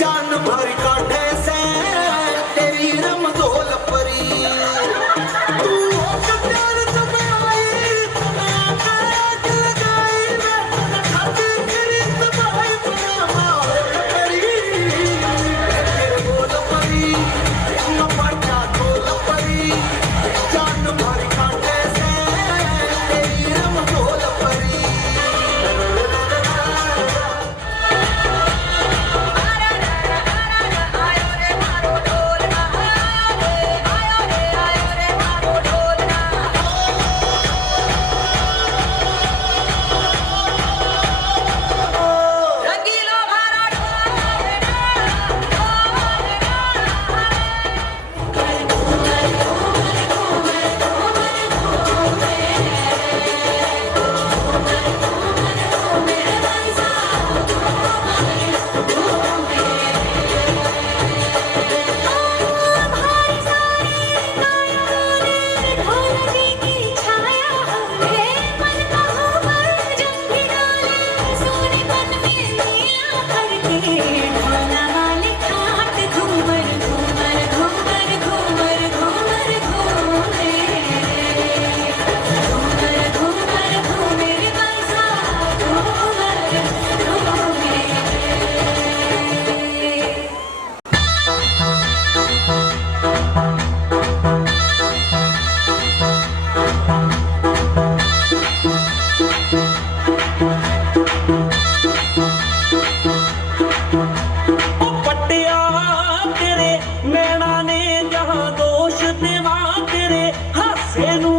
जान भर कांटे से तेरी रमदोल परी तू होके प्यार तुम्हें आई मैं काज लगाई मैं खातिर तेरी तबाही बना परी तेरे बोल परी न पड़ता बोल परी जान भर कांटे से तेरी रमदोल परी पट्टिया तेरे नैना ने जहां दोष देवा तेरे हासे नू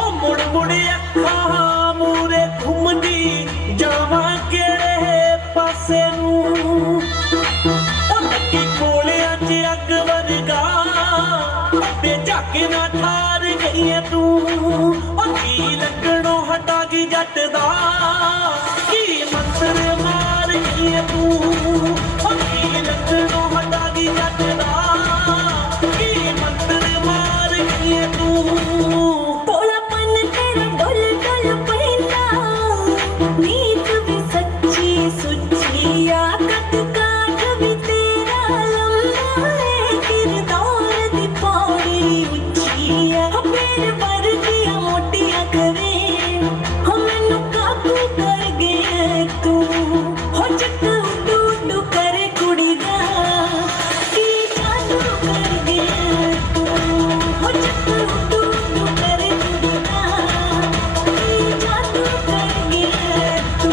ओ मुड़ मुड़ अखां मूरे घुमदी जावां केड़े पासे नू ओ लगी कोलियां च अग वर्गा ते झाके ना ठार गई है तू ओ की लगणों हटा गई जट दा की मंत्र मार गई है तू ओ की लगणों हटा गई जट दा की मंत्र मार गई है तू भोलापन तेरा डोल डोल पैंदा नीत भी सच्ची सुच्ची आकत काठ भी तेरा लंबा है किरदार दी पौड़ी उच्ची है पेड़ वर्गियां मोटियां करे हो मैनू काबू कर गया तू हो जट उडू उडू करे कुड़ी दा की जादू कर गया तू हो जट उडू उडू करे कुड़ी दा की जादू कर गया तू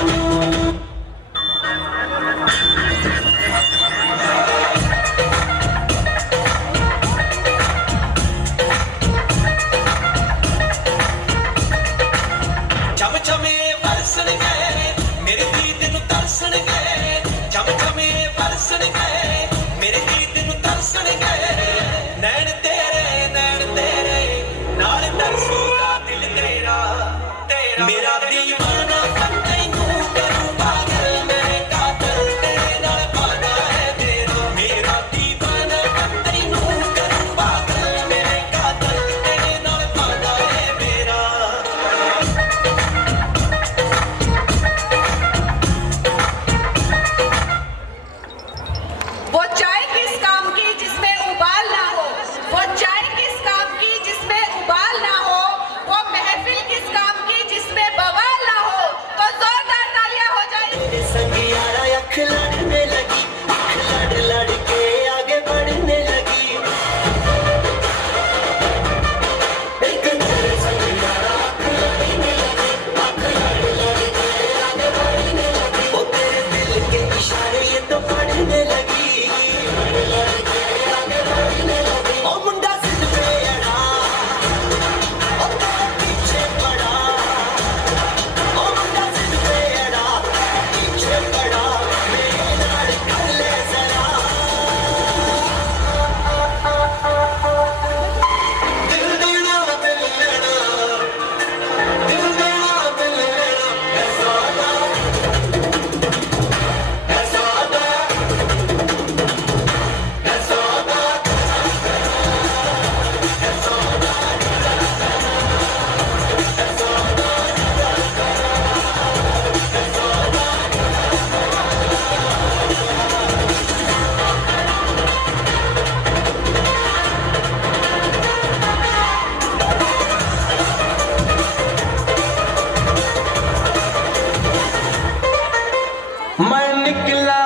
मैं निकला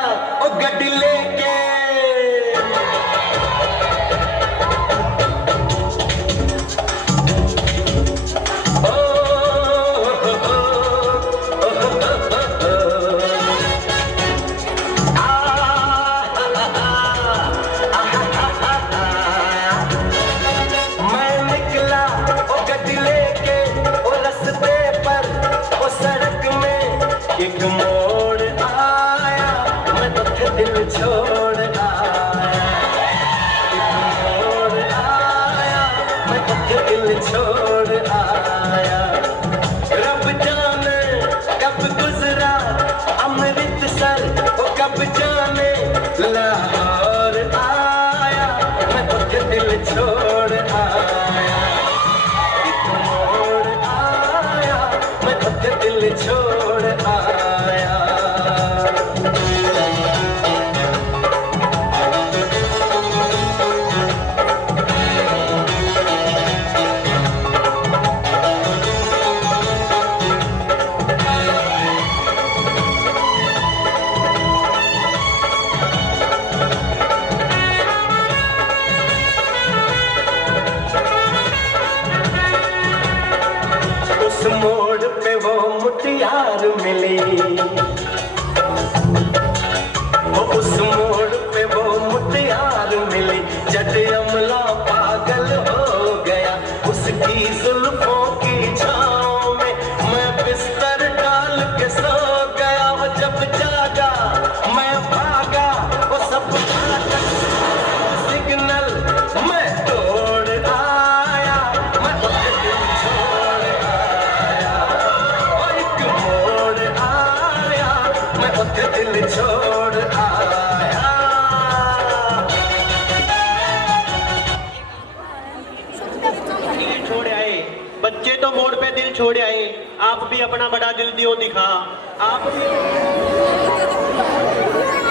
ओ गड्डी लेके एक मोड़ आया मैं तो दिल छोड़ आया, एक मोड़ आया मैं तो दिल छोड़ आया। रब जाने कब गुजरा अमृतसर ओ कब जाने लाहौर आया मैं तो दिल छोड़ आया, एक मोड़ आया मैं तो दिल छोड़ आया। उस मोड़ पे वो मुटियार मिली, उस मोड़ पे वो मुटियार मिली, जट अमला पागल हो गया उसकी जुल्फों की छाँव में, मैं बिस्तर डाल के सो गया वो जब जागा मैं भागा वो सब सिग्नल मैं तोड़ आया, मैं तो दिल छोड़ आया, और एक मोड़ आया मैं तो दिल छोड़ आया। दिल छोड़ आए बच्चे तो मोड़ पे दिल छोड़ आए, आप भी अपना बड़ा दिल दियो दिखा। आप भी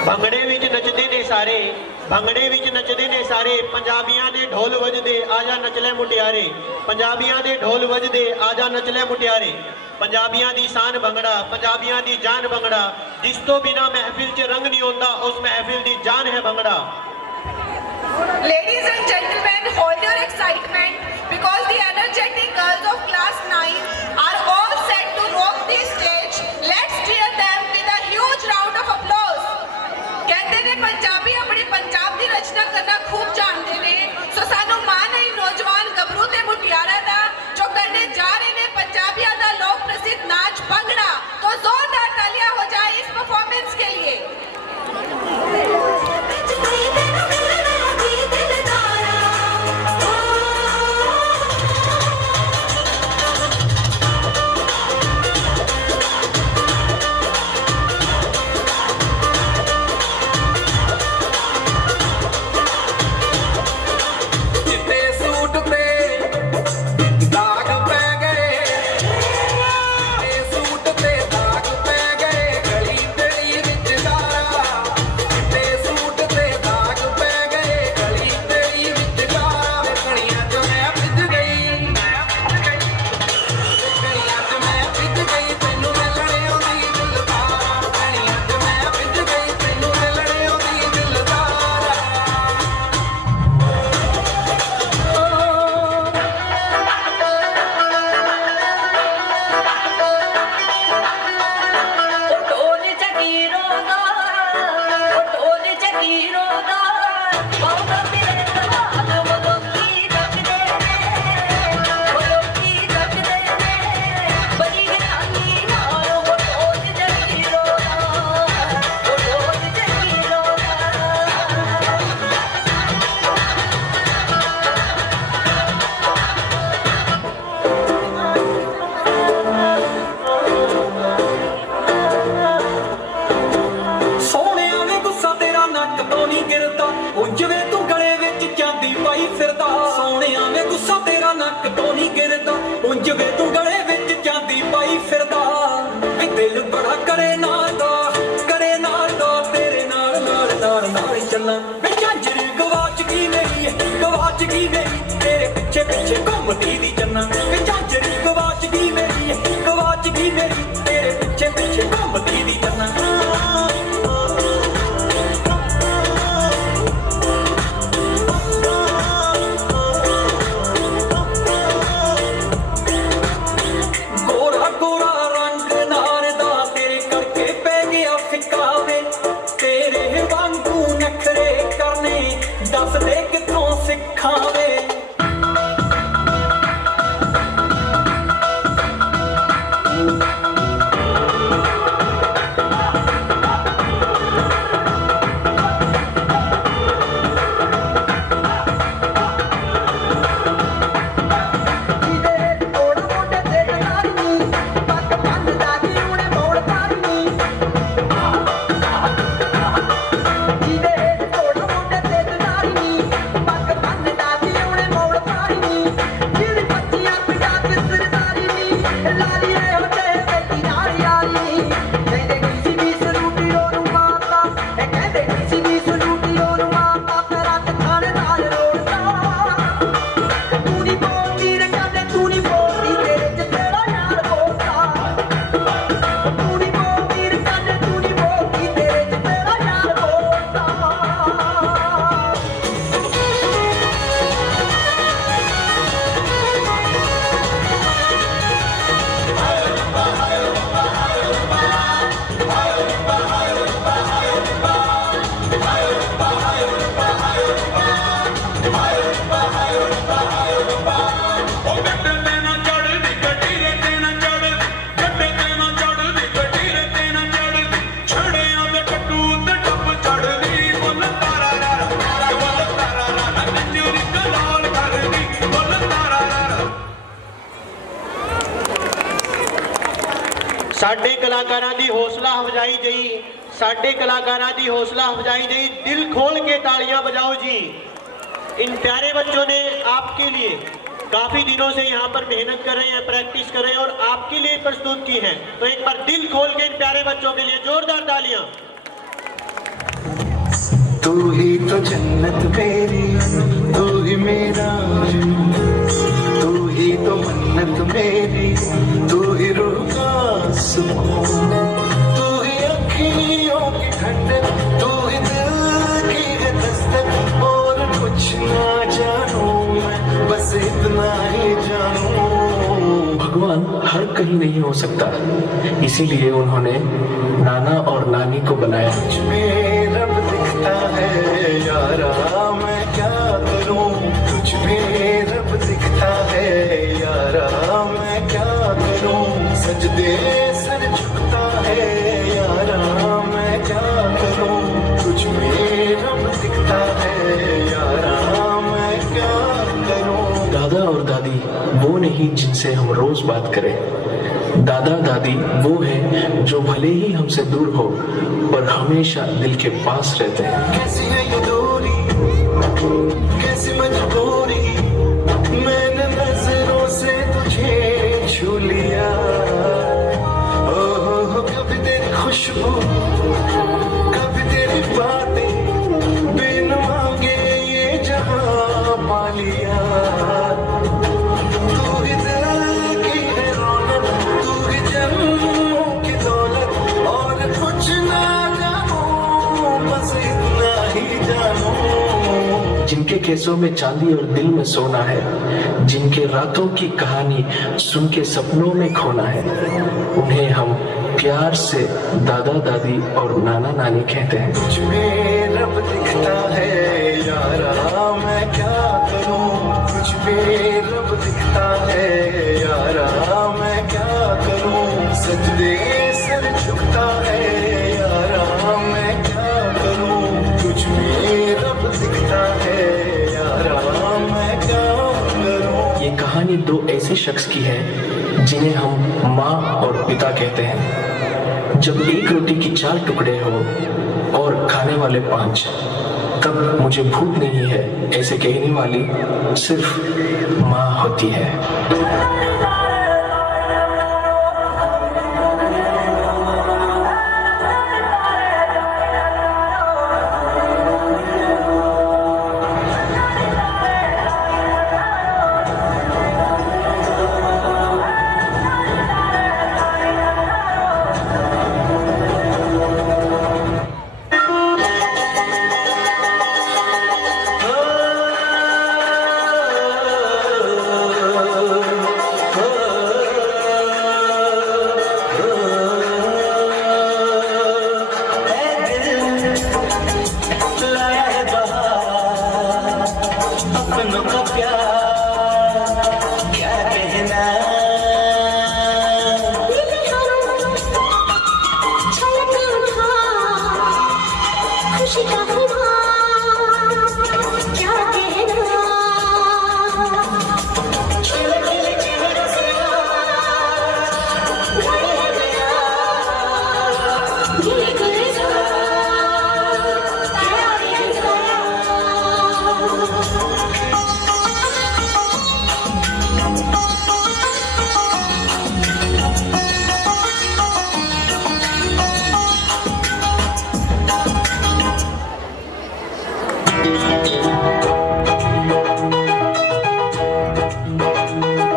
भंगड़े विच नचदे ने सारे, भंगड़े विच नचदे ने सारे, पंजाबियां दे ढोल वजदे आजा नचले मुटियारे, पंजाबियां दे ढोल वजदे आजा नचले मुटियारे। पंजाबियां दी शान भंगड़ा, पंजाबियां दी जान भंगड़ा, जिस तो बिना महफिल च रंग नहीं होंदा उस महफिल दी जान है bhangra. Ladies and gentlemen, hold your excitement because the energetic girls of class 9 are all set to rock the stage. Let's cheer them with a huge round of applause. कहते ने पंजाबी अपने पंजाब की रचना करना खूब जानते ने, सो सानू मान है नौजवान गबरू ते मुटियारा दा जो करने जा रहे ने पंजाबियों का लोक प्रसिद्ध नाच भंगड़ा। तो जोरदार तालियां हो जाए इस परफॉर्मेंस के लिए। गवाच गई मेरी तेरे पीछे पीछे घूमती दी चलना। तेरे वांगू नखरे करने दस दे कितों सिखावे साडे कलाकारां दी हौसला अफजाई जई, साडे कलाकारां दी हौसला अफजाई जई, दिल खोल के तालियां बजाओ जी। इन प्यारे बच्चों ने आपके लिए काफी दिनों से यहाँ पर मेहनत कर रहे हैं, प्रैक्टिस कर रहे हैं और आपके लिए प्रस्तुत की है। तो एक बार दिल खोल के इन प्यारे बच्चों के लिए जोरदार तालियां। तू ही तो जन्नत मेरी, तू ही मेरा, तू ही तो मन्नत मेरी, तू ही रूह का सुकून, तू ही अखियों की ठंडक, तू ही दिल की है दस्तक। और कुछ ना जानू मैं, बस इतना ही जानू। भगवान हर कहीं नहीं हो सकता, इसीलिए उन्होंने नाना और नानी को बनाया। तुझमें रब दिखता है यारा, मैं क्या करूं? तुझमें रब दिखता है यारा, मैं क्या करूं? सजदे सर झुकता है यारा, मैं क्या करूं? तुझमें रब दिखता है यारा, मैं क्या करूं? दादा और दादी वो नहीं जिनसे हम रोज बात करें, दादा दादी वो है जो भले ही हमसे दूर हो पर हमेशा दिल के पास रहते हैं। कैसी है ये दूरी, कैसी मजबूरी, मैंने नजरों से तुझे छू लिया। ओह कभी तेरी खुशबू, कभी तेरी बातें, बिन मांगे ये जहां पा लिया। तू ही दिल की है रौनक, तू ही जन्मों की दौलत, और कुछ ना जानू, बस इतना ही जानू। जिनके केसों में चांदी और दिल में सोना है, जिनके रातों की कहानी सुन के सपनों में खोना है, उन्हें हम प्यार से दादा दादी और नाना नानी कहते हैं। तुझमें रब दिखता है यारा, मैं क्या करूं? तुझमें रब दिखता है यारा, मैं क्या करूं? सजदे सर झुकता है यारा, मैं क्या करूं? तुझमें रब दिखता है यारा, मैं क्या करूं? ये कहानी दो ऐसे शख्स की है जिन्हें हम माँ और पिता कहते हैं। जब एक रोटी की 4 टुकड़े हो और खाने वाले 5, तब मुझे भूख नहीं है ऐसे कहने वाली सिर्फ माँ होती है। सपनों का प्यार क्या कहना। खुशी का क्या कहना।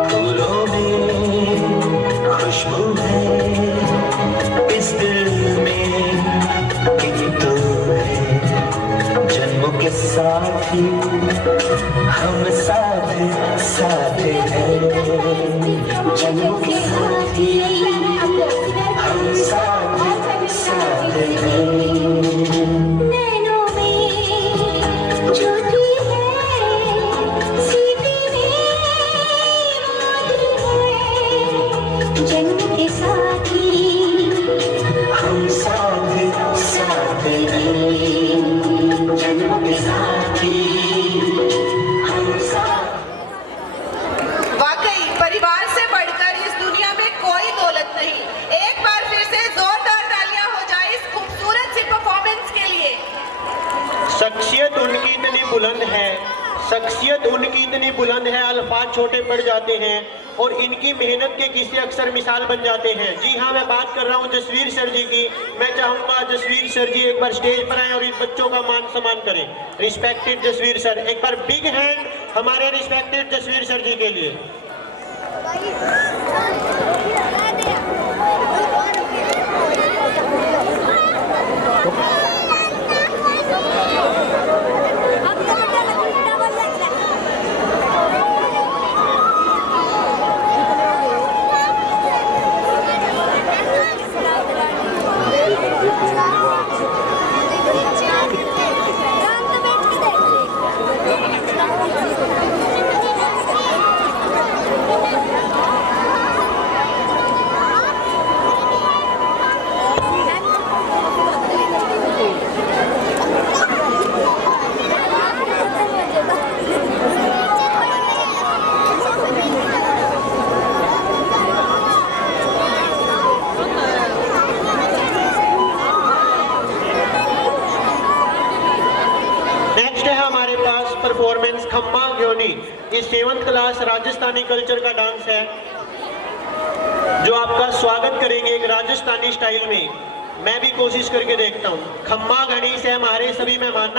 फूलों में खुशबू है, इस दिल में कि तो है, जन्मों के साथी हम साथ साथ हैं, जन्मों के साथी हम साथ साथ हैं। नैनों में ज्योति है, सीधी में मोती है, जन्म के साथी हम साथ साथ हैं, जन्म के साथी हम साथ। वाकई परिवार से बढ़कर इस दुनिया में कोई दौलत नहीं। एक बार फिर से जोरदार तालियां हो जाए इस खूबसूरत सी परफॉर्मेंस के लिए। शख्सियत उनकी इतनी बुलंद है, शख्सियत उनकी इतनी बुलंद है, अल्फाज छोटे पड़ जाते हैं और इनकी मेहनत के किस्से अक्सर मिसाल बन जाते हैं। जी हाँ, मैं बात कर रहा हूँ जसवीर सर जी की। मैं चाहूँगा जसवीर सर जी एक बार स्टेज पर आए और इन बच्चों का मान सम्मान करें। रिस्पेक्टेड जसवीर सर, एक बार बिग हैंड हमारे रिस्पेक्टेड जसवीर सर जी के लिए। परफॉर्मेंस खम्मा ग्योनी, ये 7th क्लास राजस्थानी कल्चर का डांस है जो आपका स्वागत करेंगे एक राजस्थानी स्टाइल में। मैं भी कोशिश करके देखता हूँ। खम्मा घनी से हमारे सभी मेहमान